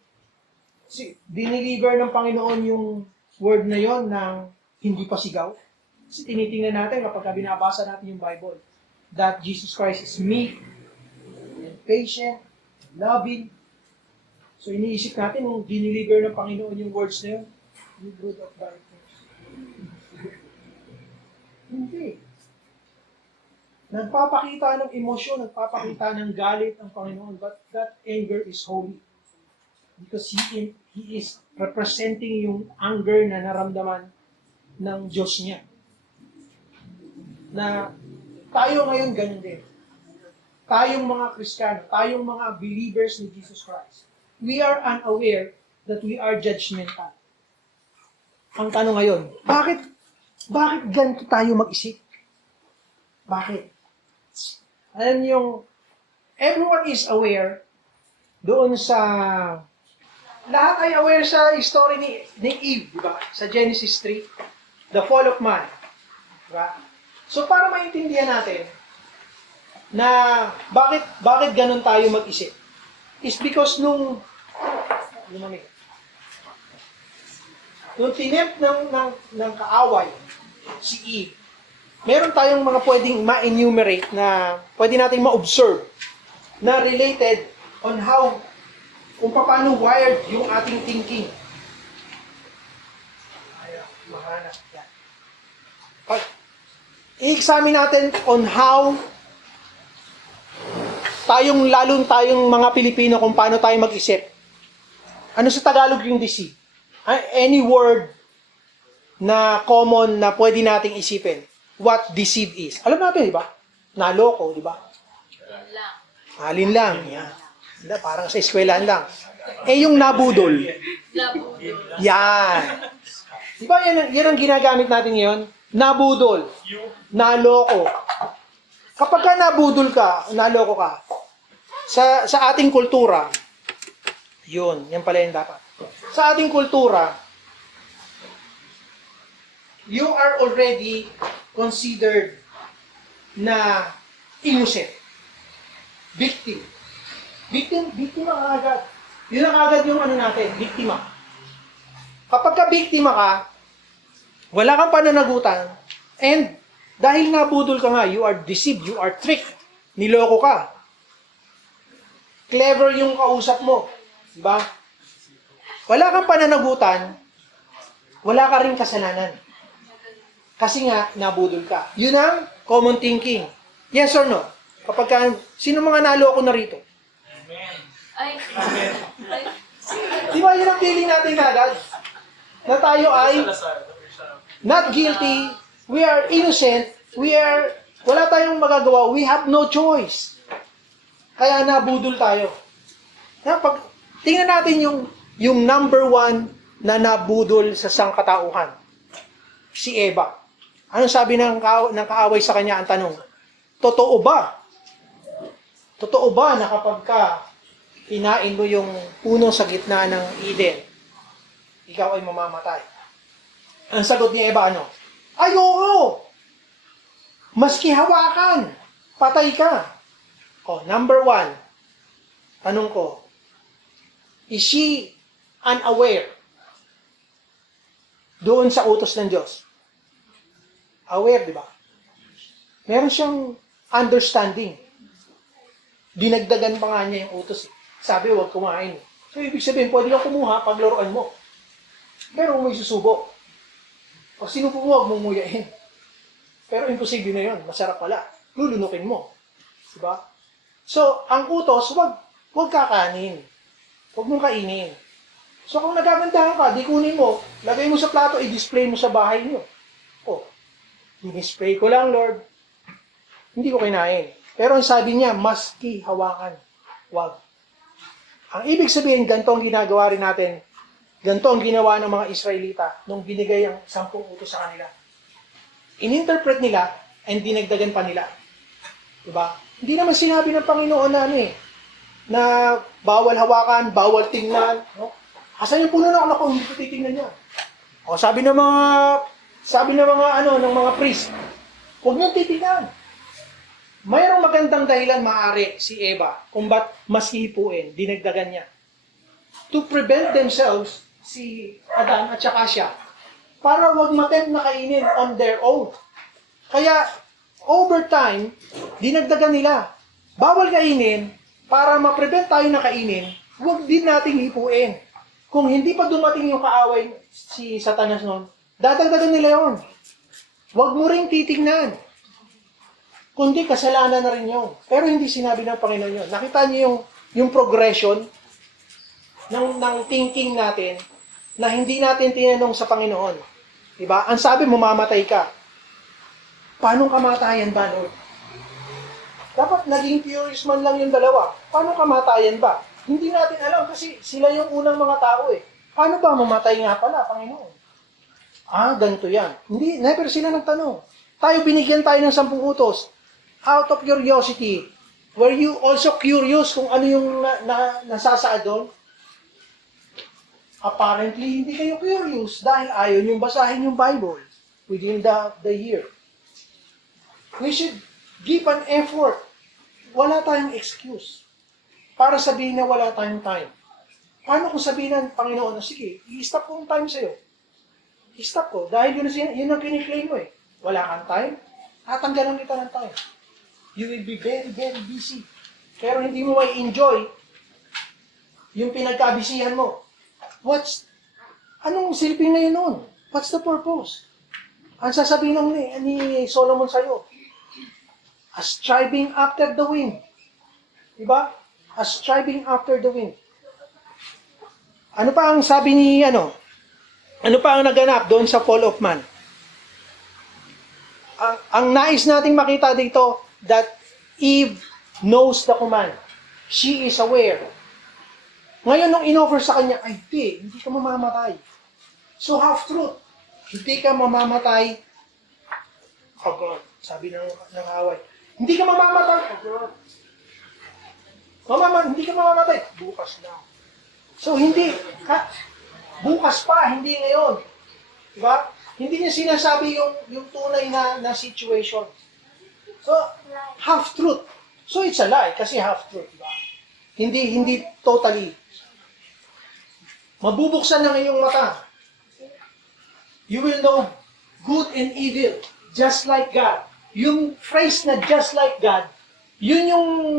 diniliver ng Panginoon yung word na yon ng hindi pa sigaw. Kasi tinitingnan natin kapag binabasa natin yung Bible, that Jesus Christ is meek, and patient, loving. So iniisip natin nung diniliver ng Panginoon yung words na yun, you brood of vipers. Hindi. Nagpapakita ng emosyon, nagpapakita ng galit ang Panginoon, but that anger is holy. Because He is representing yung anger na naramdaman ng Diyos niya. Na tayo ngayon ganun din. Tayong mga Kristiyano, tayong mga believers ni Jesus Christ, we are unaware that we are judgmental. Ang tanong ngayon, bakit ganito tayo mag-isip? Bakit? Alam niyo, everyone is aware doon sa, lahat ay aware sa story ni Eve, di ba? Sa Genesis 3, the fall of man. Di ba? So para maintindihan natin na bakit ganun tayo mag-isip, is because nung tinempt ng kaaway, si Eve, meron tayong mga pwedeng ma-enumerate na pwede nating ma-observe na related on how, kung paano wired yung ating thinking. Mahanap yan. I-examine natin on how lalong tayong mga Pilipino kung paano tayo mag-isip. Ano sa Tagalog yung deceive? Any word na common na pwede nating isipin. What deceive is. Alam natin, di ba? Naloko, di ba? Alin lang. Yan. Parang sa eskwelahan lang. Yung nabudol. Yan. Di ba yan ang ginagamit natin ngayon? Nabudol. Naloko. Kapag ka nabudol ka, naloko ka, sa ating kultura, yan pala yung dapat. Sa ating kultura, you are already considered na innocent. Victim. Biktima ka agad. Yun ang agad yung natin, biktima. Kapag ka biktima ka, wala kang pananagutan, and dahil nabudol ka nga, you are deceived, you are tricked, niloko ka. Clever yung kausap mo. Diba? Wala kang pananagutan, wala ka rin kasalanan. Kasi nga, nabudol ka. Yun ang common thinking. Yes or no? Sino mga naloko na rito? Di ba yun ang feeling natin agad? Na tayo ay not guilty, we are innocent, wala tayong magagawa, we have no choice. Kaya nabudol tayo. Tingnan natin yung number one na nabudol sa sangkatauhan. Si Eva. Anong sabi ng kaaway sa kanya? Ang tanong, totoo ba? Totoo ba na kapag kinain mo yung puno sa gitna ng Eden, ikaw ay mamamatay? Ang sagot ni Eva, ano? Ay, oo! Maski hawakan, patay ka. Number one, tanong ko, is she unaware doon sa utos ng Diyos? Aware, di ba? Meron siyang understanding. Dinagdagan pa nga niya yung utos. Sabi, huwag kumain. So, ibig sabihin, pwede kang kumuha, paglaruan mo. Pero may susubo. Pag sinupo mo, huwag mong nguyain. Pero imposible na yun. Masarap pala. Lulunukin mo. Diba? So, ang utos, huwag kakanin. Huwag mong kainin. So, kung nagagandahan ka, di kunin mo, lagay mo sa plato, i-display mo sa bahay niyo. Dinisplay ko lang, Lord. Hindi ko kinain. Pero ang sabi niya, maski hawakan. Wag. Ang ibig sabihin, ganito ang ginagawa rin natin. Ganito ang ginawa ng mga Israelita nung binigay ang 10 utos sa kanila. Ininterpret nila and dinagdagan pa nila. Diba? Hindi naman sinabi ng Panginoon na bawal hawakan, bawal tingnan. No? Asan yung puno ng anak ko? Hindi ko titingnan niya. Sabi ng mga priest, huwag niyong titingnan. Mayroong magandang dahilan maaari si Eva kung ba't mas hipuin, dinagdagan niya. To prevent themselves, si Adan at saka siya, para wag matempt na kainin on their own. Kaya, over time, dinagdagan nila. Bawal kainin, para ma-prevent tayo na kainin, wag din nating hipuin. Kung hindi pa dumating yung kaaway si Satanas noon, dadagdagan nila yon. Wag mo ring titignan. kundi kasalanan na rin yun. Pero hindi sinabi ng Panginoon yun. Nakita niyo yung progression ng thinking natin na hindi natin tinanong sa Panginoon. Diba? Ang sabi mo, mamatay ka. Paano kamatayan ba, Lord? Dapat naging curious man lang yung dalawa. Paano kamatayan ba? Hindi natin alam kasi sila yung unang mga tao eh. Paano ba mamatay nga pala, Panginoon? Ganito yan. Hindi, never sila nagtanong. Tayo, binigyan tayo ng 10 utos. Out of curiosity, were you also curious kung ano yung nasasaad doon? Apparently, hindi kayo curious dahil ayaw niyong basahin yung Bible within the year. We should give an effort. Wala tayong excuse para sabihin na wala tayong time. Paano kung sabihin ng Panginoon na, sige, i-stop ko yung time sa'yo. I-stop ko. Dahil yun ang kiniklaim mo eh. Wala kang time, tatanggalan kita ng time. You will be very, very busy. Pero hindi mo may enjoy yung pinagkabisihan mo. Anong silbi ngayon nun? What's the purpose? Ang sasabihin ni Solomon sa'yo, a striving after the wind. Diba? A striving after the wind. Ano pa ang sabi ni, ano pa ang naganap doon sa fall of man? Ang nais nating makita dito, that Eve knows the command. She is aware. Ngayon, nung in-offer sa kanya, ay, hindi ka mamamatay. So, half-truth. Hindi ka mamamatay. Oh God, sabi ng away. Hindi ka mamamatay. Oh God. Hindi ka mamamatay. Bukas lang. So, bukas pa, hindi ngayon. Diba? Hindi niya sinasabi yung tunay na situation. So, half-truth. So, it's a lie kasi half-truth. Diba? Hindi totally. Mabubuksan na ngayong mata. You will know good and evil, just like God. Yung phrase na just like God, yun yung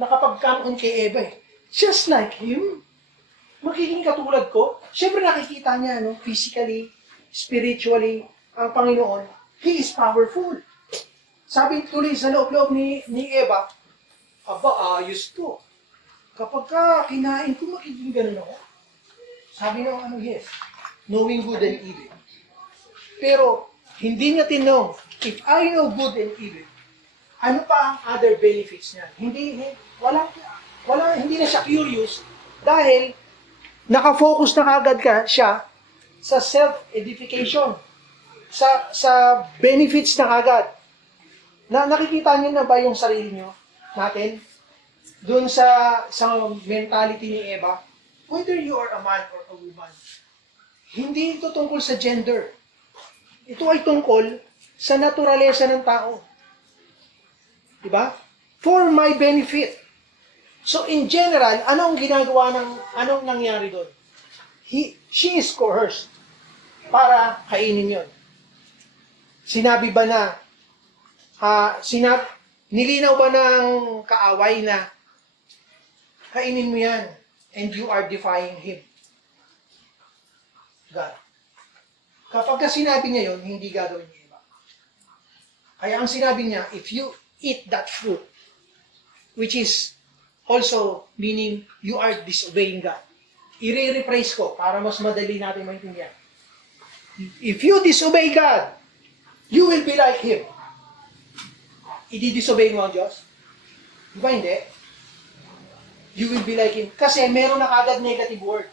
nakapag-come on kay Eva eh. Just like Him. Magiging katulad ko. Siyempre nakikita niya, physically, spiritually, ang Panginoon, He is powerful. Sabi tuloy sa loob-loob ni Eva, ayos to. Kapag kinain ko, magiging ganun ako. Sabi ng yes, knowing good and evil. Pero, hindi niya tinong, if I know good and evil, ano pa ang other benefits niya? Hindi na siya curious dahil nakafocus na kagad siya sa self-edification, sa benefits na kagad. Nakikita niyo na ba yung sarili niyo natin? Doon sa mentality ni Eva, whether you are a man or a woman, hindi ito tungkol sa gender. Ito ay tungkol sa naturalesa ng tao. Diba? For my benefit. So in general, anong nangyari doon? She is coerced para kainin yon. Sinabi ba na, nilinaw ba ng kaaway na kainin mo yan and you are defying Him? God. Kapag sinabi niya yon, hindi gagawin niya iba. Kaya ang sinabi niya, if you eat that fruit, which is also meaning you are disobeying God. I-rephrase ko para mas madali natin maintindihan. If you disobey God, you will be like Him. I-disobey mo ang Diyos? Di ba hindi? You will be like Him. Kasi meron na kagad negative word.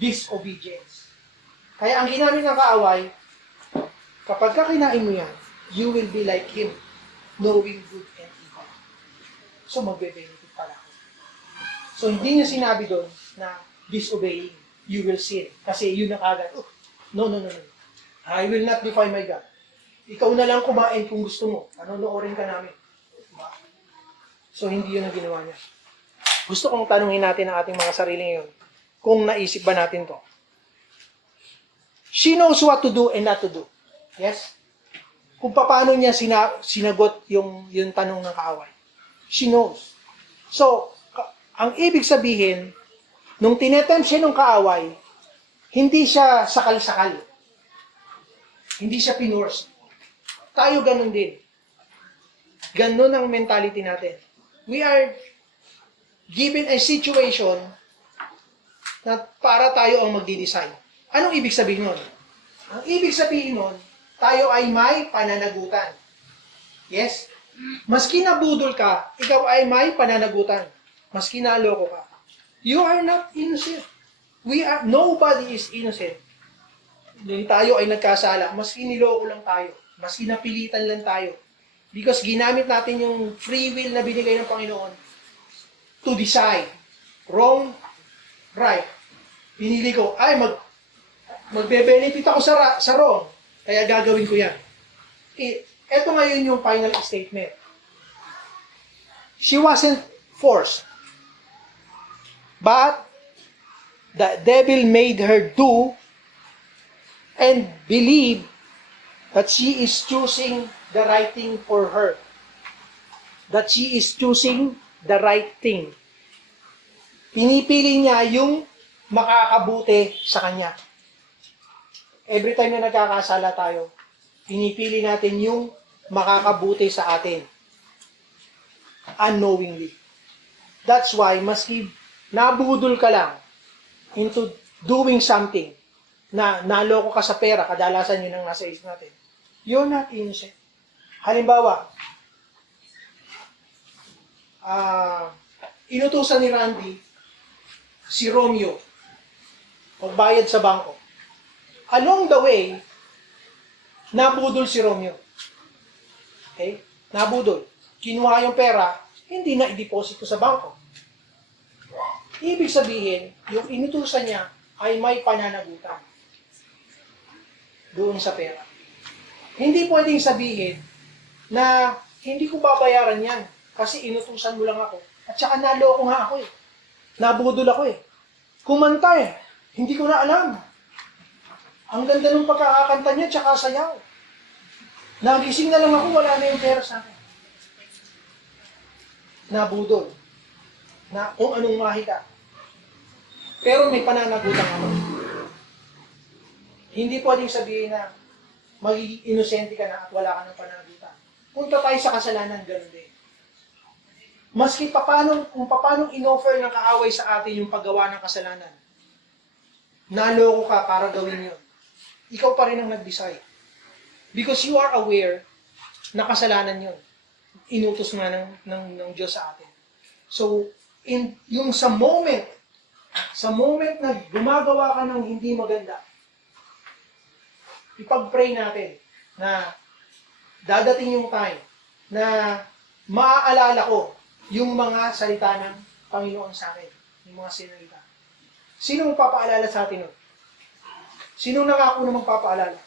Disobedience. Kaya ang ginamit ng kaaway, kapag kinain mo yan, you will be like Him, knowing good and evil. So magbe-benefit pala ako. So hindi niya sinabi doon na disobeying, you will sin. Kasi yun na kagad, no. I will not defy my God. Ikaw na lang kumain kung gusto mo. Panonoorin ka namin. Diba? So hindi yun ang ginawa niya. Gusto kong tanungin natin ang ating mga sarili ngayon, kung naisip ba natin to. She knows what to do and not to do. Yes? Kung paano niya sinagot yung tanong ng kaaway. She knows. So, ang ibig sabihin, nung tinetempt siya ng kaaway, hindi siya sakal-sakal. Hindi siya pinurse. Tayo ganun din. ganun ang mentality natin. We are given a situation na para tayo ang magdi-decide. Anong ibig sabihin nun? Ang ibig sabihin nun, tayo ay may pananagutan. Yes? Maski nabudol ka, ikaw ay may pananagutan. Maski naloko ka. You are not innocent. Nobody is innocent. Hindi tayo ay nagkasala, maski niloko lang tayo, maski napilitan lang tayo. Because ginamit natin yung free will na binigay ng Panginoon to decide. Wrong, right. Pinili ko, magbe-benefit ako sa wrong, kaya gagawin ko yan. Ito ngayon yung final statement. She wasn't forced. But the devil made her do and believe that she is choosing the right thing for her. That she is choosing the right thing. Pinipili niya yung makakabuti sa kanya. Every time na nagkakasala tayo, pinipili natin yung makakabuti sa atin. Unknowingly. That's why, maski nabudol ka lang into doing something na naloko ka sa pera, kadalasan yun ang nasa isip natin, you're not innocent. Halimbawa, inutusan ni Randy si Romeo magbayad sa bangko. Along the way, nabudol si Romeo. Okay? Nabudol. Kinuha yung pera, hindi na i-deposito sa bangko. Ibig sabihin, yung inutusan niya ay may pananagutan doon sa pera. Hindi pwedeng sabihin na hindi ko babayaran yan kasi inutusan mo lang ako. At saka naloko nga ako eh. Nabudol ako eh. Kumanta eh. Hindi ko na alam. Ang ganda ng pagkakakanta niya tsaka sayaw. Nagising na lang ako, wala na yung pera sa akin. Nabudol. Na kung anong mahika. Pero may pananagutan ako. Hindi pwedeng sabihin na magiging inosente ka na at wala ka ng pananagutan. Punta tayo sa kasalanan, ganun din. Maski kung paano in-offer ng kaaway sa atin yung paggawa ng kasalanan, naloko ka para gawin yun. Ikaw pa rin ang nag-decide. Because you are aware na kasalanan yun. Inutos nga ng Diyos sa atin. So, yung sa moment na gumagawa ka ng hindi maganda, ipag-pray natin na dadating yung time na maaalala ko yung mga salita ng Panginoon sa akin. Yung mga sinalita. Sino magpapaalala sa atin nun? Sino nangako na magpapaalala?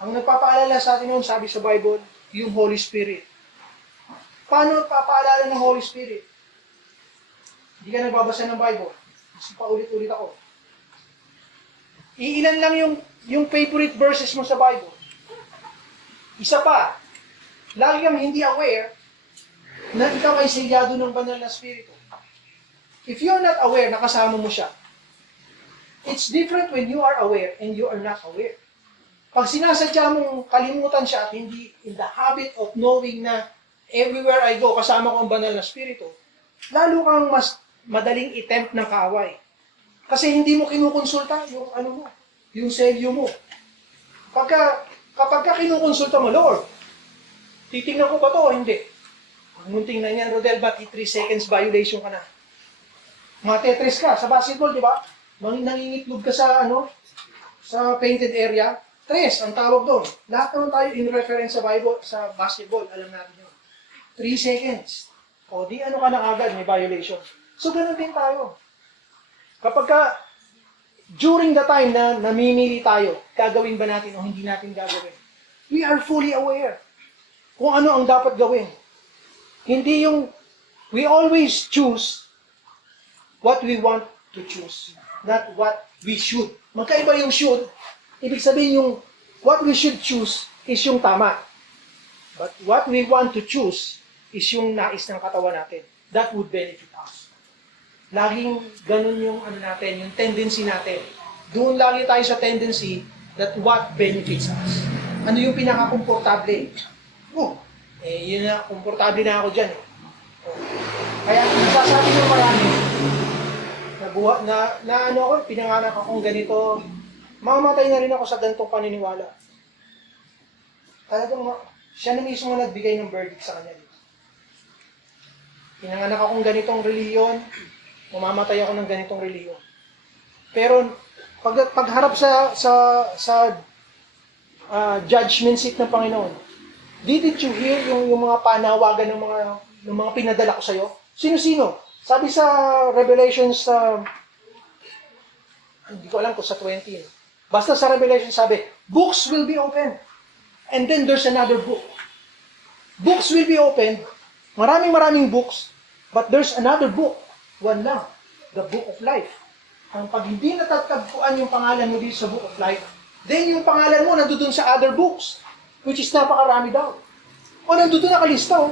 Ang nagpapaalala sa atin nun, sabi sa Bible, yung Holy Spirit. Paano nagpapaalala ng Holy Spirit? Hindi ka nagbabasa ng Bible. Kasi paulit-ulit ako. Iilan lang yung favorite verses mo sa Bible. Isa pa, lagi kang hindi aware na ikaw ay selyado ng banal na Espiritu. If you're not aware, nakasama mo siya. It's different when you are aware and you are not aware. Pag sinasadya mong kalimutan siya at hindi in the habit of knowing na everywhere I go, kasama ko ang banal na Espiritu, lalo kang mas madaling i-tempt ng kaaway. Kasi hindi mo kinukonsulta yung selyo mo. Kapag kinukonsulta mo, Lord, titingnan ko ba to o hindi? Huwag mong tingnan yan, Rodel, ba't 3 seconds violation ka na? Matetres ka sa basketball, di ba? Nangingitlog ka sa painted area. 3 ang tawag doon. Lahat naman tayo in reference sa Bible, sa basketball, alam natin yun. 3 seconds. O di ka na agad, may violation. So, ganun din tayo. During the time na namimili tayo, gagawin ba natin o hindi natin gagawin? We are fully aware kung ano ang dapat gawin. Hindi we always choose what we want to choose, not what we should. Magkaiba yung should, ibig sabihin yung what we should choose is yung tama. But what we want to choose is yung nais ng katawan natin. That would benefit us. Laging ganun yung yung tendency natin. Doon lagi tayo sa tendency that what benefits us. Ano yung pinaka-komportable? Yun na, komportable na ako dyan. Kaya nasasabi ng marami, na ano ako, pinanganak akong ganito, mamamatay na rin ako sa ganitong paniniwala. Talagang siya na mismo nagbigay ng verdict sa kanya. Pinanganak akong ganitong reliyon, mamamatay ako ng ganitong reliyon. Pero pagharap sa judgment seat ng Panginoon, didn't you hear yung mga panawagan ng mga pinadala ko sa iyo? Sino-sino? Sabi sa Revelation hindi ko alam kung sa 20. Basta sa Revelation sabi, books will be opened. And then there's another book. Books will be opened. Maraming books. But there's another book. One lang. The book of life. Ang pag hindi natatagpuan yung pangalan mo dito sa book of life, then yung pangalan mo nandoon sa other books, which is napakarami daw. O nandoon nakalista,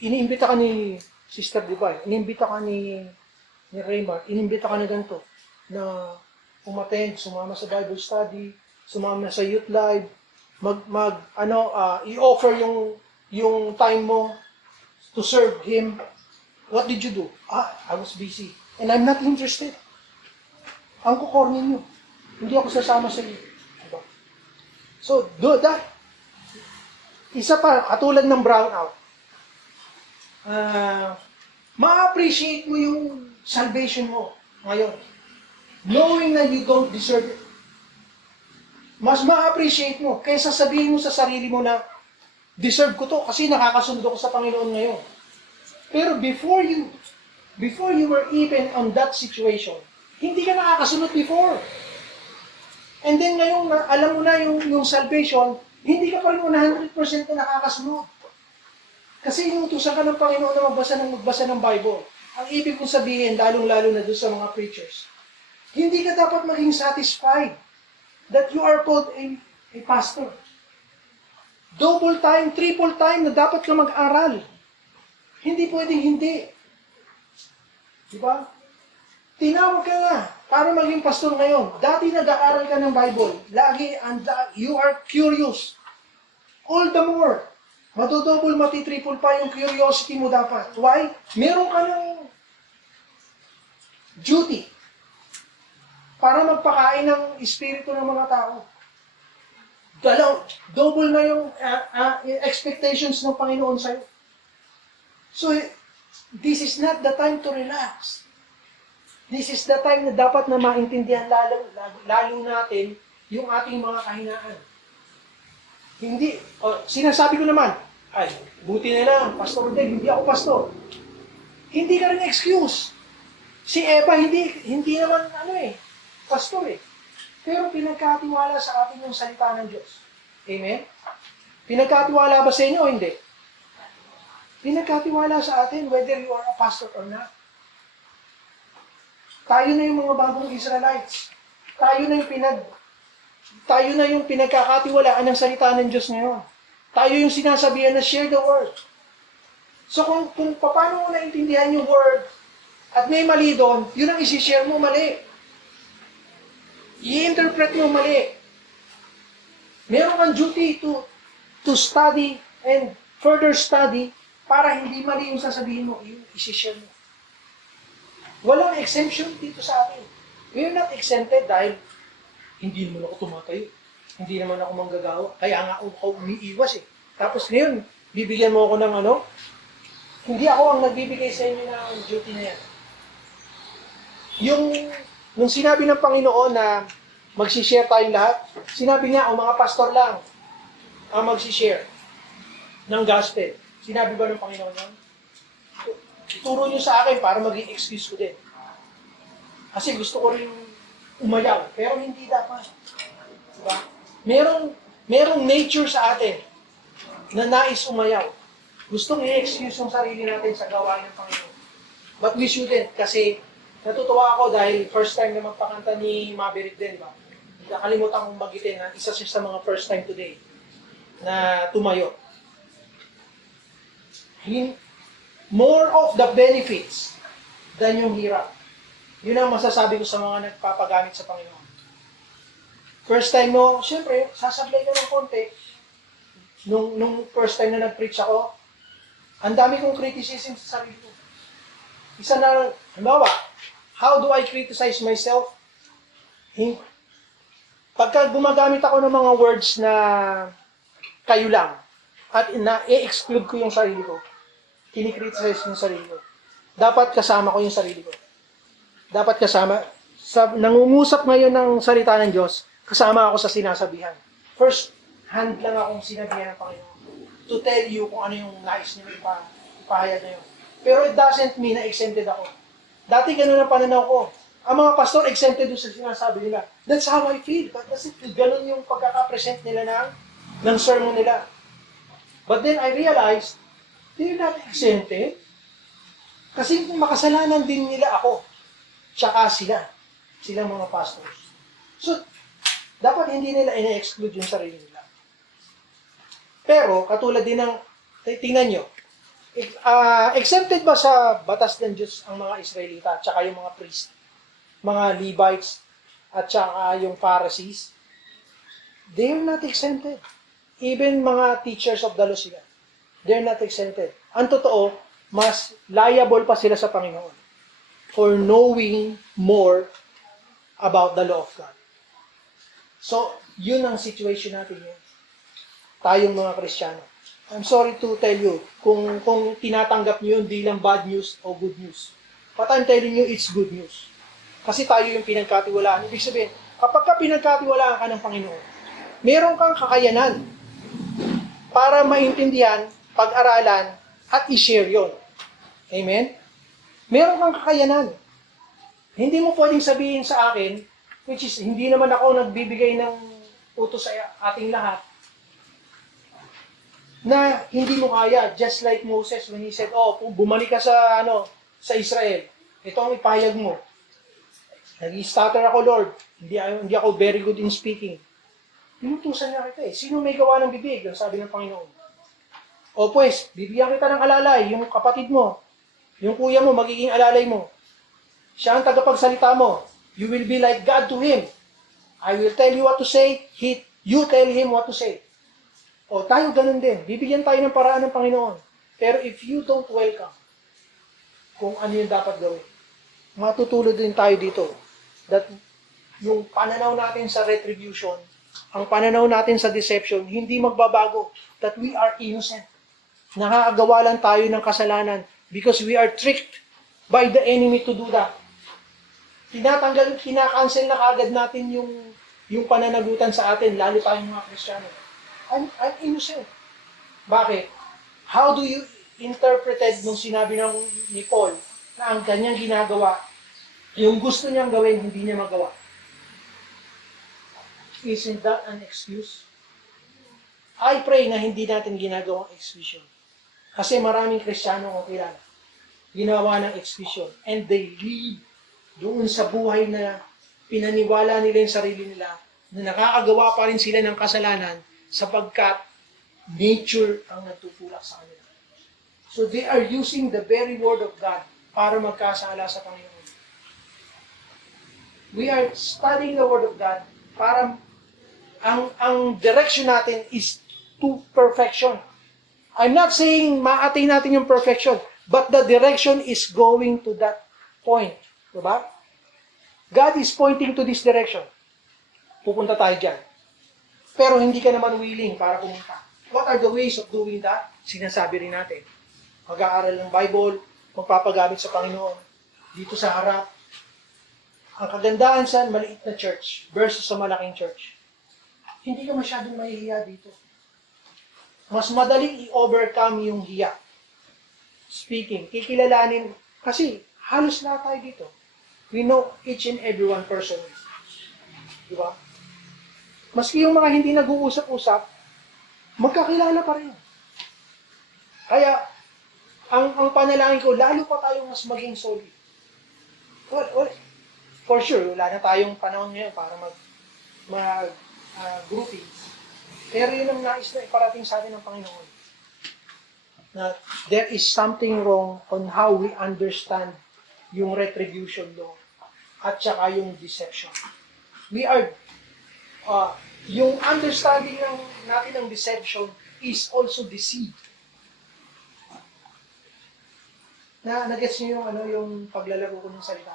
iniimbita ka ni Sister Divine, iniimbita ka ni Raymar, iniimbita ka na ganito, na umattend, sumama sa Bible study, sumama sa youth live, i-offer yung time mo to serve Him. What did you do? I was busy. And I'm not interested. Ang kukornin nyo. Hindi ako sasama sa iyo. Diba? So, do that. Isa pa, katulad ng brownout. Ma-appreciate mo yung salvation mo ngayon. Knowing na you don't deserve it. Mas ma-appreciate mo kaysa sabihin mo sa sarili mo na deserve ko to kasi nakakasundo ko sa Panginoon ngayon. Pero before you were even on that situation, hindi ka nakakasunod before. And then ngayon, alam mo na yung salvation, hindi ka pa rin 100% na nakakasunod. Kasi inutusan ka ng Panginoon na magbasa ng Bible. Ang ibig kong sabihin, lalong-lalo na doon sa mga preachers, hindi ka dapat maging satisfied that you are called a pastor. Double time, triple time na dapat ka mag-aral. Hindi pwedeng hindi. Diba? Tinawag ka na para maging pastor ngayon. Dati nag-aaral ka ng Bible. You are curious. All the more. Matudouble, matitriple pa yung curiosity mo dapat. Why? Meron ka ng duty para magpakain ng espiritu ng mga tao. Double na yung expectations ng Panginoon sa'yo. So, this is not the time to relax. This is the time na dapat na maintindihan lalo natin yung ating mga kahinaan. Hindi, sinasabi ko naman, buti na lang, Pastor Dave, hindi ako pastor. Hindi ka rin excuse. Si Eva, hindi naman, pastor Pero pinagkatiwala sa atin yung salita ng Diyos. Amen? Pinagkatiwala ba sa inyo o hindi? Pinagkatiwala sa atin whether you are a pastor or not. Tayo na yung mga bagong Israelites. Tayo na yung pinagkakatiwalaan ng salita ng Diyos ngayon. Tayo yung sinasabihan na share the word. So kung paano mo naintindihan yung word at may mali doon, yun ang isi-share mo mali. I-interpret mo mali. Meron kang duty to study and further study para hindi mali yung sasabihin mo, yung isi-share mo. Walang exemption dito sa atin. We are not exempted dahil hindi naman ako tumatayo. Hindi naman ako manggagawa. Kaya nga ako umiiwas Tapos ngayon, bibigyan mo ako ng hindi ako ang nagbibigay sa inyo ng duty na yan. Nung sinabi ng Panginoon na magsishare tayong lahat, sinabi niya, mga pastor lang ang magsishare ng gospel. Sinabi ba ng Panginoon yan? Ituro niyo sa akin para maging excuse ko din. Kasi gusto ko rin umayaw, pero hindi dapat. Diba? Merong nature sa atin na nais umayaw. Gustong i-excuse yung sarili natin sa gawain ng Panginoon. But we shouldn't, kasi natutuwa ako dahil first time na magpakanta ni Maverick din, ba? Nakalimutan kong bagitin na isa siya sa mga first time today na tumayo. More of the benefits than yung hirap. Yun ang masasabi ko sa mga nagpapagamit sa Panginoon. First time mo, syempre, sasablay ka ng konti. Nung first time na nag-preach ako, ang dami kong criticism sa sarili ko. Isa na, halimbawa, how do I criticize myself? Pagka gumagamit ako ng mga words na kayo lang, at na-exclude ko yung sarili ko, kinikriticize ko yung sarili ko. Dapat kasama ko yung sarili ko. Dapat kasama. Nangungusap ngayon ng salita ng Diyos, kasama ako sa sinasabihan. First hand lang akong sinabihan ng Panginoon to tell you kung ano yung nais niyo ipahayag na yun. Pero it doesn't mean na exempted ako. Dati ganun ang pananaw ko. Ang mga pastor exempted doon sa sinasabi nila. That's how I feel. Kasi ganun yung pagkakapresent nila ng sermon nila. But then I realized, they're not exempted. Kasi makasalanan din nila ako. Tsaka silang mga pastors. So, dapat hindi nila ina-exclude yung sarili nila. Pero, katulad din ng, tingnan nyo, exempted ba sa batas ng Diyos ang mga Israelita, tsaka yung mga priest, mga Levites, at tsaka yung Pharisees? They're not exempted. Even mga teachers of the law sila. They're not exempted. Ang totoo, mas liable pa sila sa Panginoon for knowing more about the law of God. So, yun ang situation natin yun. Tayong mga Kristiyano. I'm sorry to tell you, kung tinatanggap niyo yun bilang bad news o good news. But I'm telling you, it's good news. Kasi tayo yung pinagkatiwalaan. Ibig sabihin, kapag ka pinagkatiwalaan ka ng Panginoon, meron kang kakayanan para maintindihan, pag-aralan, at i-share yun. Amen? Meron kang kakayanan. Hindi mo pwedeng sabihin sa akin, which is, hindi naman ako nagbibigay ng utos sa ating lahat, na hindi mo kaya, just like Moses when he said, bumalik ka sa Israel. Ito ang ipahayag mo. Nag-stutter ako, Lord. Hindi ako very good in speaking. Inutusan niya kita eh. Sino may gawa ng bibig? Ang sabi ng Panginoon. O pues, bibigyan kita ng alalay, yung kapatid mo, yung kuya mo, magiging alalay mo. Siya ang tagapagsalita mo. You will be like God to him. I will tell you what to say, you tell him what to say. O tayo ganun din. Bibigyan tayo ng paraan ng Panginoon. Pero if you don't welcome kung ano yung dapat gawin, matutulad din tayo dito. That yung pananaw natin sa retribution, ang pananaw natin sa deception, hindi magbabago. That we are innocent. Nakakagawa lang tayo ng kasalanan because we are tricked by the enemy to do that. Kinakancel na kagad natin yung pananagutan sa atin, lalo tayong mga Kristiyano. I'm innocent. Bakit? How do you interpreted nung sinabi ni Paul na ang kanyang ginagawa, yung gusto niyang gawin, hindi niya magawa? Isn't that an excuse? I pray na hindi natin ginagawang excuse. Kasi maraming Kristiyano ko kilala. Ginawa ng excuse. And they live doon sa buhay na pinaniwala nila yung sarili nila na nakakagawa pa rin sila ng kasalanan sapagkat nature ang nagtutulak sa kanila. So they are using the very word of God para magkasala sa Panginoon. We are studying the word of God para ang direction natin is to perfection. I'm not saying ma-attain natin yung perfection, but the direction is going to that point. Diba? God is pointing to this direction. Pupunta tayo dyan. Pero hindi ka naman willing para pumunta. What are the ways of doing that? Sinasabi rin natin. Mag-aaral ng Bible, magpapagamit sa Panginoon, dito sa harap. Ang kagandahan sa maliit na church versus sa malaking church, hindi ka masyadong mahihiya dito. Mas madaling i-overcome yung hiya. Speaking, kikilalanin, kasi halos lahat tayo dito. We know each and every one personally. Diba? Maski yung mga hindi nag-uusap-usap, magkakilala pa rin. Kaya, ang panalangin ko, lalo pa tayong mas maging solid. Well, for sure, wala na tayong panahon ngayon para groupings. Pero yun ang nais na iparating sa atin ng Panginoon. Na there is something wrong on how we understand yung retribution law at saka yung deception. We are yung understanding natin ng deception is also deceit. Nagets niyo yung yung paglalaro ko ng salita.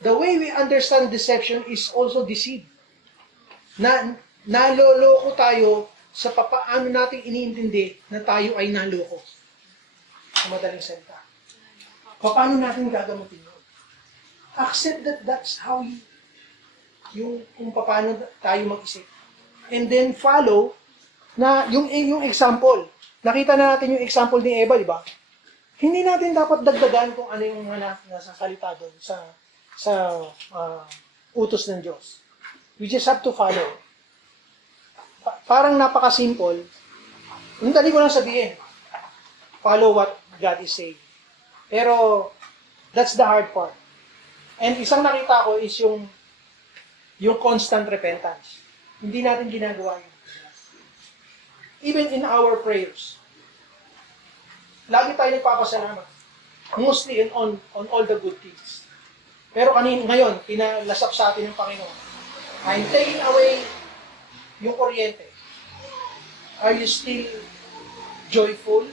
The way we understand deception is also deceit. Naloloko tayo sa papaano natin iniintindi na tayo ay naloko. Sa madaling salita. Paano natin gagamutin yun? Accept that that's how kung paano tayo mag-isip. And then follow na yung example. Nakita na natin yung example ni Eva, di ba? Hindi natin dapat dagdagan kung ano yung mga nasa salita doon sa utos ng Diyos. We just have to follow. Parang napaka-simple. Ang dali ko lang sabihin, follow what God is saying. Pero, that's the hard part. And isang nakita ko is yung constant repentance. Hindi natin ginagawa yun. Even in our prayers. Lagi tayo nagpapasalamat. Mostly on all the good things. Pero ngayon, pinalasap sa atin ng Panginoon. I'm taking away yung kuryente. Are you still joyful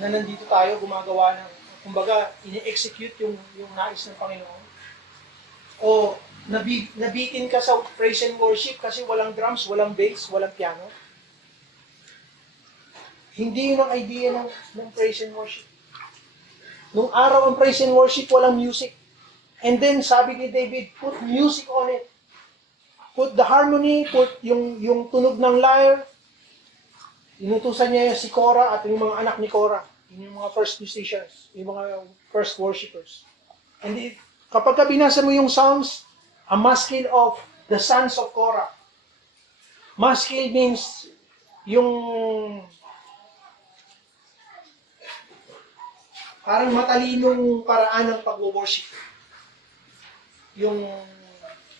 na nandito tayo gumagawa ng, kumbaga, ini-execute yung nais ng Panginoon? O nabitin ka sa praise and worship kasi walang drums, walang bass, walang piano? Hindi yun ang idea ng praise and worship. Nung araw ang praise and worship, walang music. And then, sabi ni David, put music on it. Put the harmony, put yung tunog ng lyre. Inutusan niya si Korah at yung mga anak ni Korah. Yung mga first musicians, yung mga first worshipers. And kapag binasa mo yung Psalms, a maskil of the sons of Korah. Maskil means yung parang matalinong paraan ng pag-worship.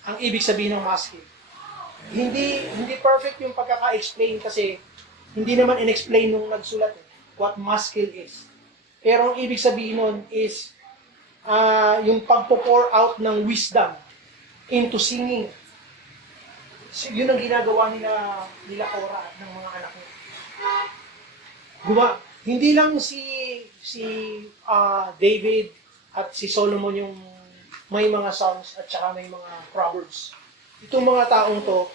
Ang ibig sabihin ng maskil. Hindi perfect yung pagkaka-explain kasi hindi naman in-explain nung nagsulat what maskil is. Pero ang ibig sabihin nun is yung pagpo-pour out ng wisdom into singing. So, yun ang ginagawa nila Korah ng mga anak niya. Hindi lang si David at si Solomon yung may mga songs at saka may mga proverbs. Itong mga taong to,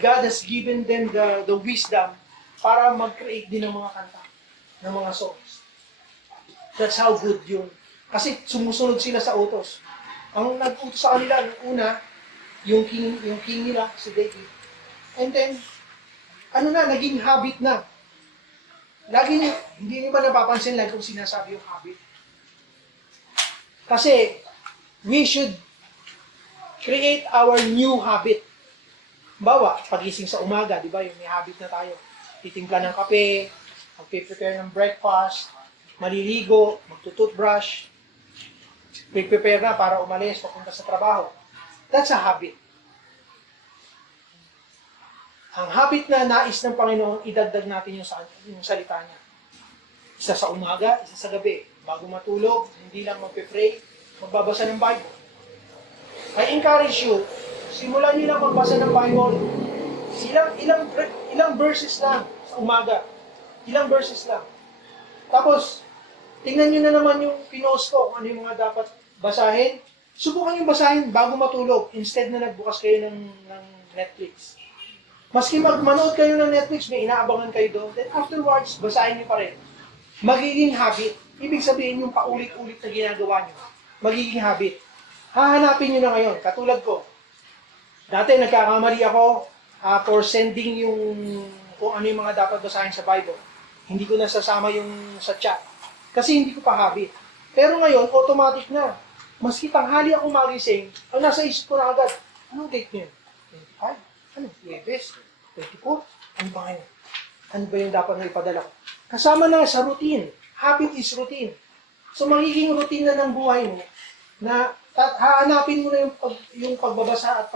God has given them the wisdom para mag-create din ng mga kanta, ng mga songs. That's how good yun. Kasi sumusunod sila sa utos. Ang nag-utos sa kanila, una, yung king nila, si David. And then, naging habit na. Hindi nyo ba napapansin lang kung sinasabi yung habit? Kasi, we should create our new habit. Bawa, pagising sa umaga, di ba, yung may habit na tayo. Titimpla ng kape, magpe-prepare ng breakfast, maliligo, magtututbrush, prepare na para umalis, papunta sa trabaho. That's a habit. Ang habit na nais ng Panginoon, idagdag natin yung salita niya. Isa sa umaga, isa sa gabi. Bago matulog, hindi lang magpe-pray, magbabasa ng Bible. I encourage you, simulan niyo lang magbasa ng Bible. Ilang verses lang sa umaga. Ilang verses lang. Tapos, tingnan niyo na naman yung pinost ko, kung ano yung mga dapat basahin. Subukan yung basahin bago matulog, instead na nagbukas kayo ng Netflix. Maski manood kayo ng Netflix, may inaabangan kayo doon, then afterwards, basahin niyo pa rin. Magiging habit. Ibig sabihin yung paulit-ulit na ginagawa niyo. Magiging habit. Hahanapin niyo na ngayon, katulad ko. Dati nagkakamali ako for sending kung ano yung mga dapat basahin sa Bible. Hindi ko nasasama yung sa chat. Kasi hindi ko pa habit. Pero ngayon, automatic na. Maski tanghali ako magising, ang nasa isip ko na agad, anong date niyo? 25? Ano? Webes? 24? Ano ba ngayon? Ano ba yung dapat na ipadala ko? Kasama na sa routine. Habit is routine. So, magiging routine na ng buhay mo na hahanapin mo na yung pagbabasa at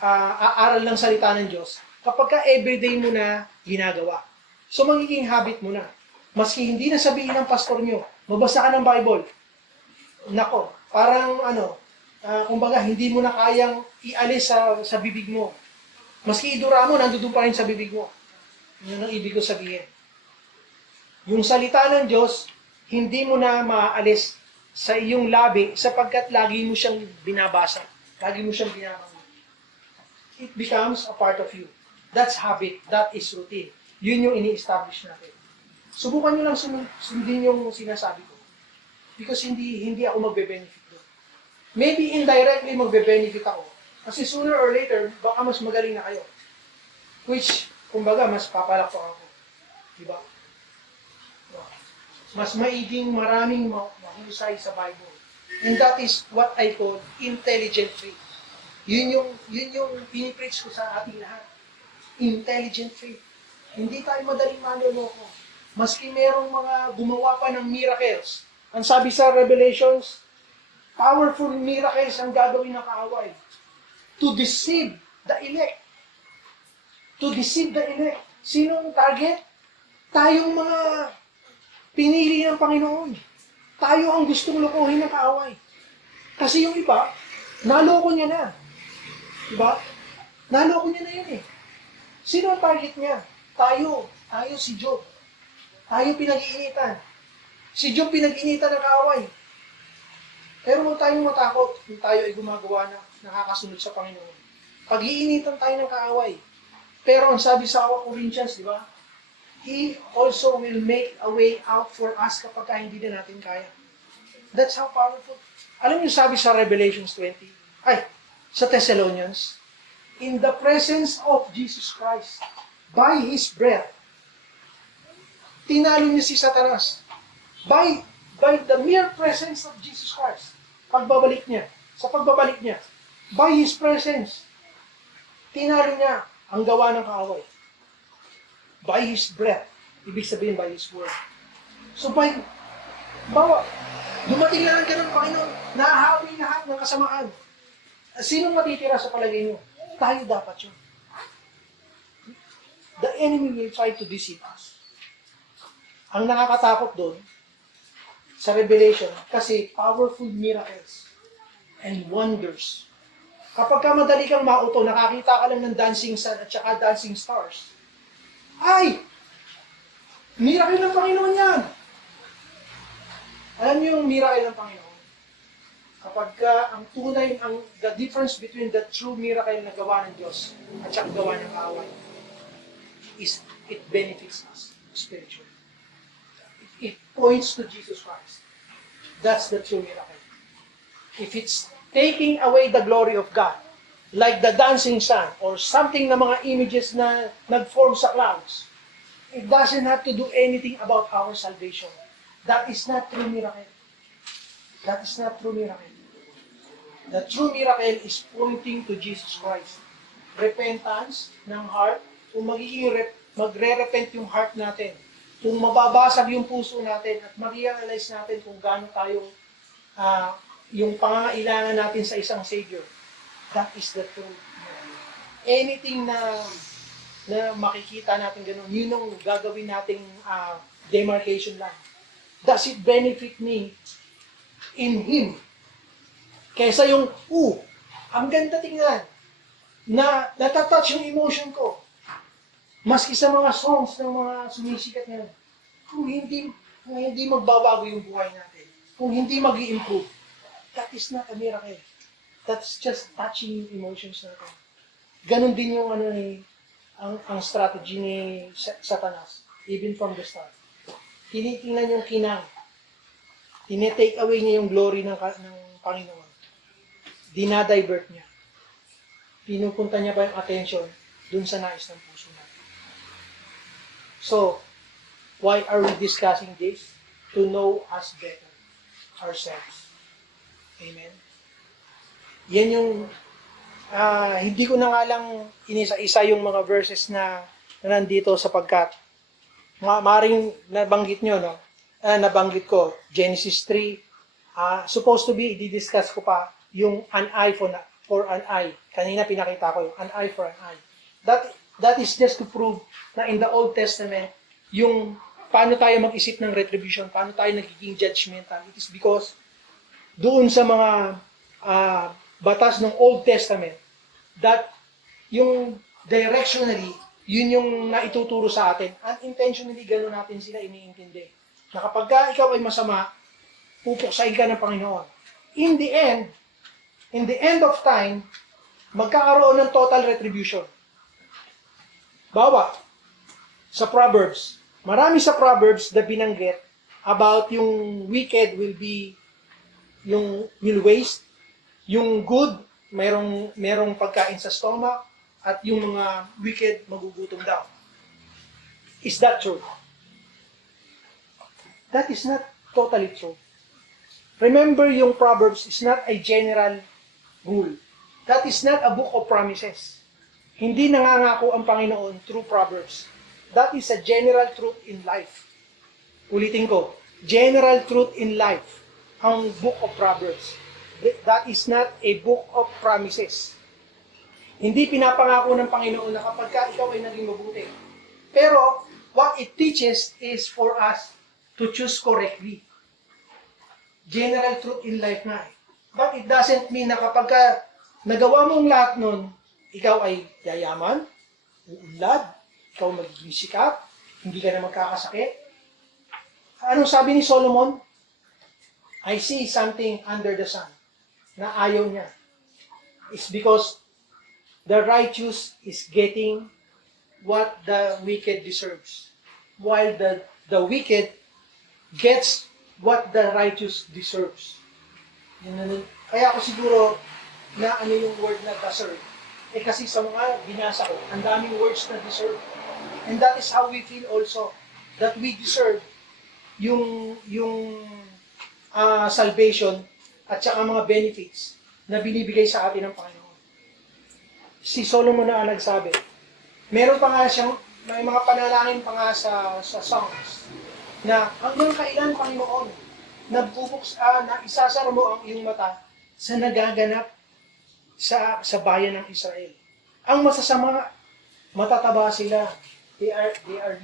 aaral ng salita ng Diyos kapag ka everyday mo na ginagawa. So, magiging habit mo na. Maski hindi na sabihin ng pastor nyo, mabasa ka ng Bible. Nako, parang kumbaga, hindi mo na kayang ialis sa bibig mo. Maski idura mo, nandoon pa rin sa bibig mo. Yun ang ibig ko sabihin. Yung salita ng Diyos, hindi mo na maaalis sa iyong labi sapagkat lagi mo siyang binabasa. Lagi mo siyang binabasa. It becomes a part of you. That's habit. That is routine. Yun yung ini-establish natin. Subukan nyo lang sundin yung sinasabi ko. Because hindi ako magbe-benefit doon. Maybe indirectly magbe-benefit ako. Kasi sooner or later, baka mas magaling na kayo. Which, kumbaga, mas papalakpak ako. Diba? Mas maiging maraming mahusay sa Bible. And that is what I call intelligent faith. Yun yung pinipreach ko sa ating lahat. Intelligent faith. Hindi tayo madaling manloloko. Maski merong mga gumawa pa ng miracles. Ang sabi sa Revelations, powerful miracles ang gagawin ng kaaway. To deceive the elect. To deceive the elect. Sinong target? Tayong mga pinili ng Panginoon. Tayo ang gustong lokohin ng kaaway. Kasi yung iba, naloko niya na. Diba? Naloko niya na yun eh. Sino ang target niya? Tayo. Tayo si Job. Tayo pinag-iinitan. Si Job pinag-iinitan ng kaaway. Pero huwag tayong matakot kung tayo ay gumagawa na nakakasunod sa Panginoon. Pag-iinitan tayo ng kaaway. Pero ang sabi sa Corinthians, di ba? He also will make a way out for us kapag hindi na natin kaya. That's how powerful. Alam niyo sabi sa Revelations 20, sa Thessalonians, in the presence of Jesus Christ, by His breath, tinalo niya si Satanas. By the mere presence of Jesus Christ, sa pagbabalik niya, by His presence, tinalo niya ang gawa ng kaaway. By His breath, ibig sabihin by His word. So dumating na lang ka ng Panginoon, nahahawi lahat ng kasamaan. Sinong matitira sa palagay niyo? Tayo dapat yun. The enemy will try to deceive us. Ang nakakatakot doon, sa Revelation, kasi powerful miracles and wonders. Kapag ka madali kang mauto, nakakita ka lang ng dancing sun at saka dancing stars. Miracle ng Panginoon yan! Alam niyo yung miracle ng Panginoon? Kapag ang tunay, the difference between the true miracle na gawa ng Diyos at saka gawa ng kaaway is it benefits us spiritually. It points to Jesus Christ. That's the true miracle. If it's taking away the glory of God, like the dancing sun or something na mga images na nag-form sa clouds, it doesn't have to do anything about our salvation. That is not true miracle. That is not true miracle. The true miracle is pointing to Jesus Christ. Repentance ng heart, kung magre-repent yung heart natin, kung mababasag yung puso natin at ma-realize natin kung gaano tayong yung pangangailangan natin sa isang Savior. That is the true miracle. Anything na makikita natin ganun, yun ang gagawin nating demarcation line. Does it benefit me in Him? Kaysa yung, ang ganda tingnan, na natatouch yung emotion ko. Maski sa mga songs ng mga sumisikat ngayon, kung hindi magbabago yung buhay natin, kung hindi mag-i-improve, that is not a miracle. That's just touching yung emotions natin. Ganon din yung ang strategy ni Satanas, even from the start. Tinitingnan yung kinang. Tinitake away niya yung glory ng Panginoon. Dinadivert niya. Pinupunta niya pa yung attention dun sa nais ng puso natin. So, why are we discussing this? To know us better, ourselves. Amen? Yan yung, hindi ko na nga lang inisa-isa yung mga verses na nandito sapagkat maaaring nabanggit nyo, no? Nabanggit ko, Genesis 3, supposed to be, i-discuss ko pa yung an eye for an eye. Kanina pinakita ko yung an eye for an eye. That is just to prove na in the Old Testament, yung paano tayo mag-isip ng retribution, paano tayo nagiging judgmental. It is because doon sa mga batas ng Old Testament, that yung directionally, yun yung naituturo sa atin. Unintentionally, gano'n natin sila iniintindi. Na kapag ikaw ay masama, pupuksain ka ng Panginoon. In the end of time, magkakaroon ng total retribution. Bawa, sa Proverbs, marami sa Proverbs na binanggit about yung wicked will waste, yung good, merong pagkain sa stomach, at yung mga wicked magugutom daw. Is that true? That is not totally true. Remember, yung Proverbs is not a general rule. That is not a book of promises. Hindi nangangako ang Panginoon through Proverbs. That is a general truth in life. Ulitin ko, general truth in life, ang book of Proverbs. That is not a book of promises. Hindi pinapangako ng Panginoon na kapag ikaw ay naging mabuti. Pero, what it teaches is for us to choose correctly. General truth in life na eh. But it doesn't mean na kapag nagawa mong lahat nun, ikaw ay yayaman, uunlad, ikaw magiging sikat, hindi ka na magkakasakit. Anong sabi ni Solomon? I see something under the sun na ayaw niya. It's because the righteous is getting what the wicked deserves, while the wicked gets what the righteous deserves. Kaya ako siguro na ano yung word na deserve. Kasi sa mga binasa ko, ang daming words na deserve. And that is how we feel also, that we deserve yung salvation at saka mga benefits na binibigay sa atin ng Panginoon. Si Solomon na nagsabi. Meron pa nga siyang, may mga panalangin pa nga sa songs na hanggang kailan, Panginoon, na isasara mo ang iyong mata sa nagaganap sa bayan ng Israel. Ang masasama, matataba sila. They are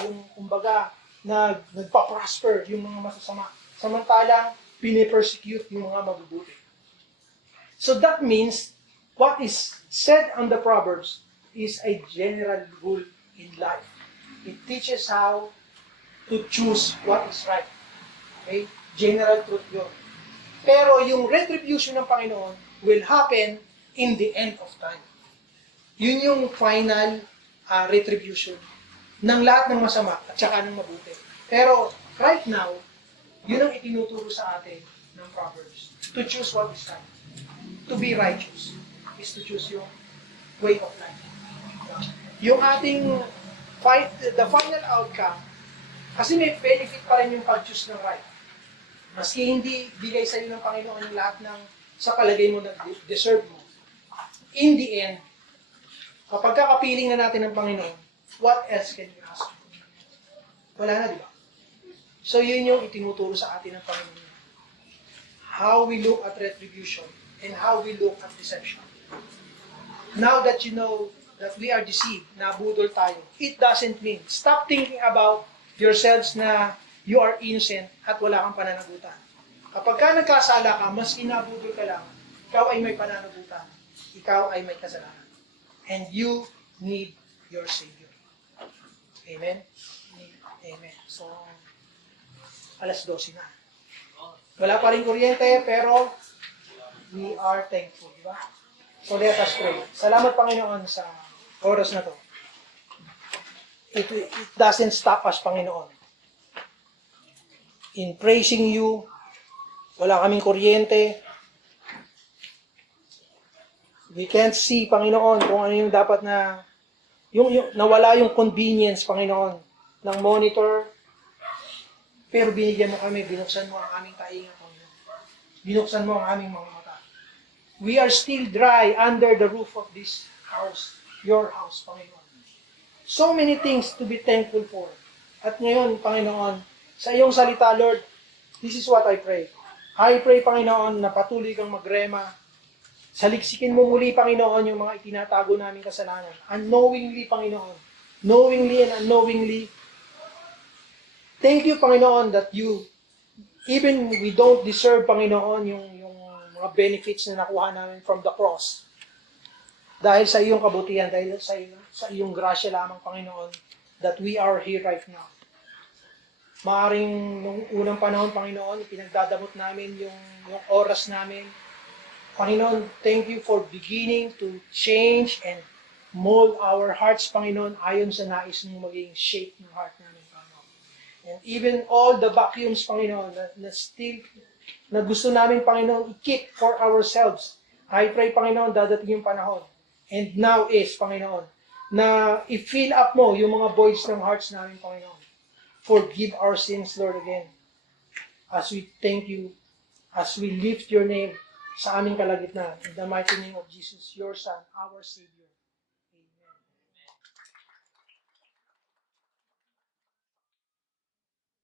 yung kumbaga na nagpa-prosper yung mga masasama. Samantalang pinipersecute yung mga mabubuti. So that means what is said on the Proverbs is a general rule in life. It teaches how to choose what is right. Okay? General truth yun. Pero yung retribution ng Panginoon will happen in the end of time. Yun yung final retribution ng lahat ng masama at saka ng mabuti. Pero right now, yun ang itinuturo sa atin ng Proverbs. To choose what is right. To be righteous is to choose yung way of life. Yung ating the final outcome, kasi may benefit pa rin yung pag-choose ng right. Maski hindi bigay sa iyo ng Panginoon yung lahat ng sa palagay mo na deserve mo. In the end, kapag kakapiling na natin ng Panginoon, what else can you ask? Wala na, di ba? So yun yung itinuturo sa atin ng Panginoon. How we look at retribution and how we look at deception. Now that you know that we are deceived, nabudol tayo, it doesn't mean, stop thinking about yourselves na you are innocent at wala kang pananagutan. Kapag ka nagkasala ka, mas inabudol ka lang, ikaw ay may pananagutan. Ikaw ay may kasalanan. And you need your Savior. Amen? Amen. So, 12:00 na. Wala pa rin kuryente, pero we are thankful, di ba? So let us pray. Salamat, Panginoon, sa oras na to. It doesn't stop us, Panginoon. In praising you, wala kaming kuryente. We can't see, Panginoon, kung ano yung dapat na, yung nawala yung convenience, Panginoon, ng monitor. Pero binigyan mo kami, binuksan mo ang aming tainga, Panginoon. Binuksan mo ang aming mga mata. We are still dry under the roof of this house, your house, Panginoon. So many things to be thankful for. At ngayon, Panginoon, sa iyong salita, Lord, this is what I pray. I pray, Panginoon, na patuloy kang magrema. Saliksikin mo muli, Panginoon, yung mga itinatago naming kasalanan. Unknowingly, Panginoon. Knowingly and unknowingly. Thank you, Panginoon, that you, even we don't deserve, Panginoon, yung mga benefits na nakuha namin from the cross. Dahil sa iyong kabutihan, dahil sa iyong grasya lamang, Panginoon, that we are here right now. Maaring nung unang panahon, Panginoon, pinagdadamot namin yung oras namin. Panginoon, thank you for beginning to change and mold our hearts, Panginoon, ayon sa nais mong maging shape ng heart namin, Panginoon. And even all the vacuums, Panginoon, na gusto namin, Panginoon, i-keep for ourselves. I pray, Panginoon, dadating yung panahon. And now is, Panginoon, na i-fill up mo yung mga voids ng hearts namin, Panginoon. Forgive our sins, Lord, again. As we thank you, as we lift your name sa aming kalagitnaan. In the mighty name of Jesus, your Son, our Savior.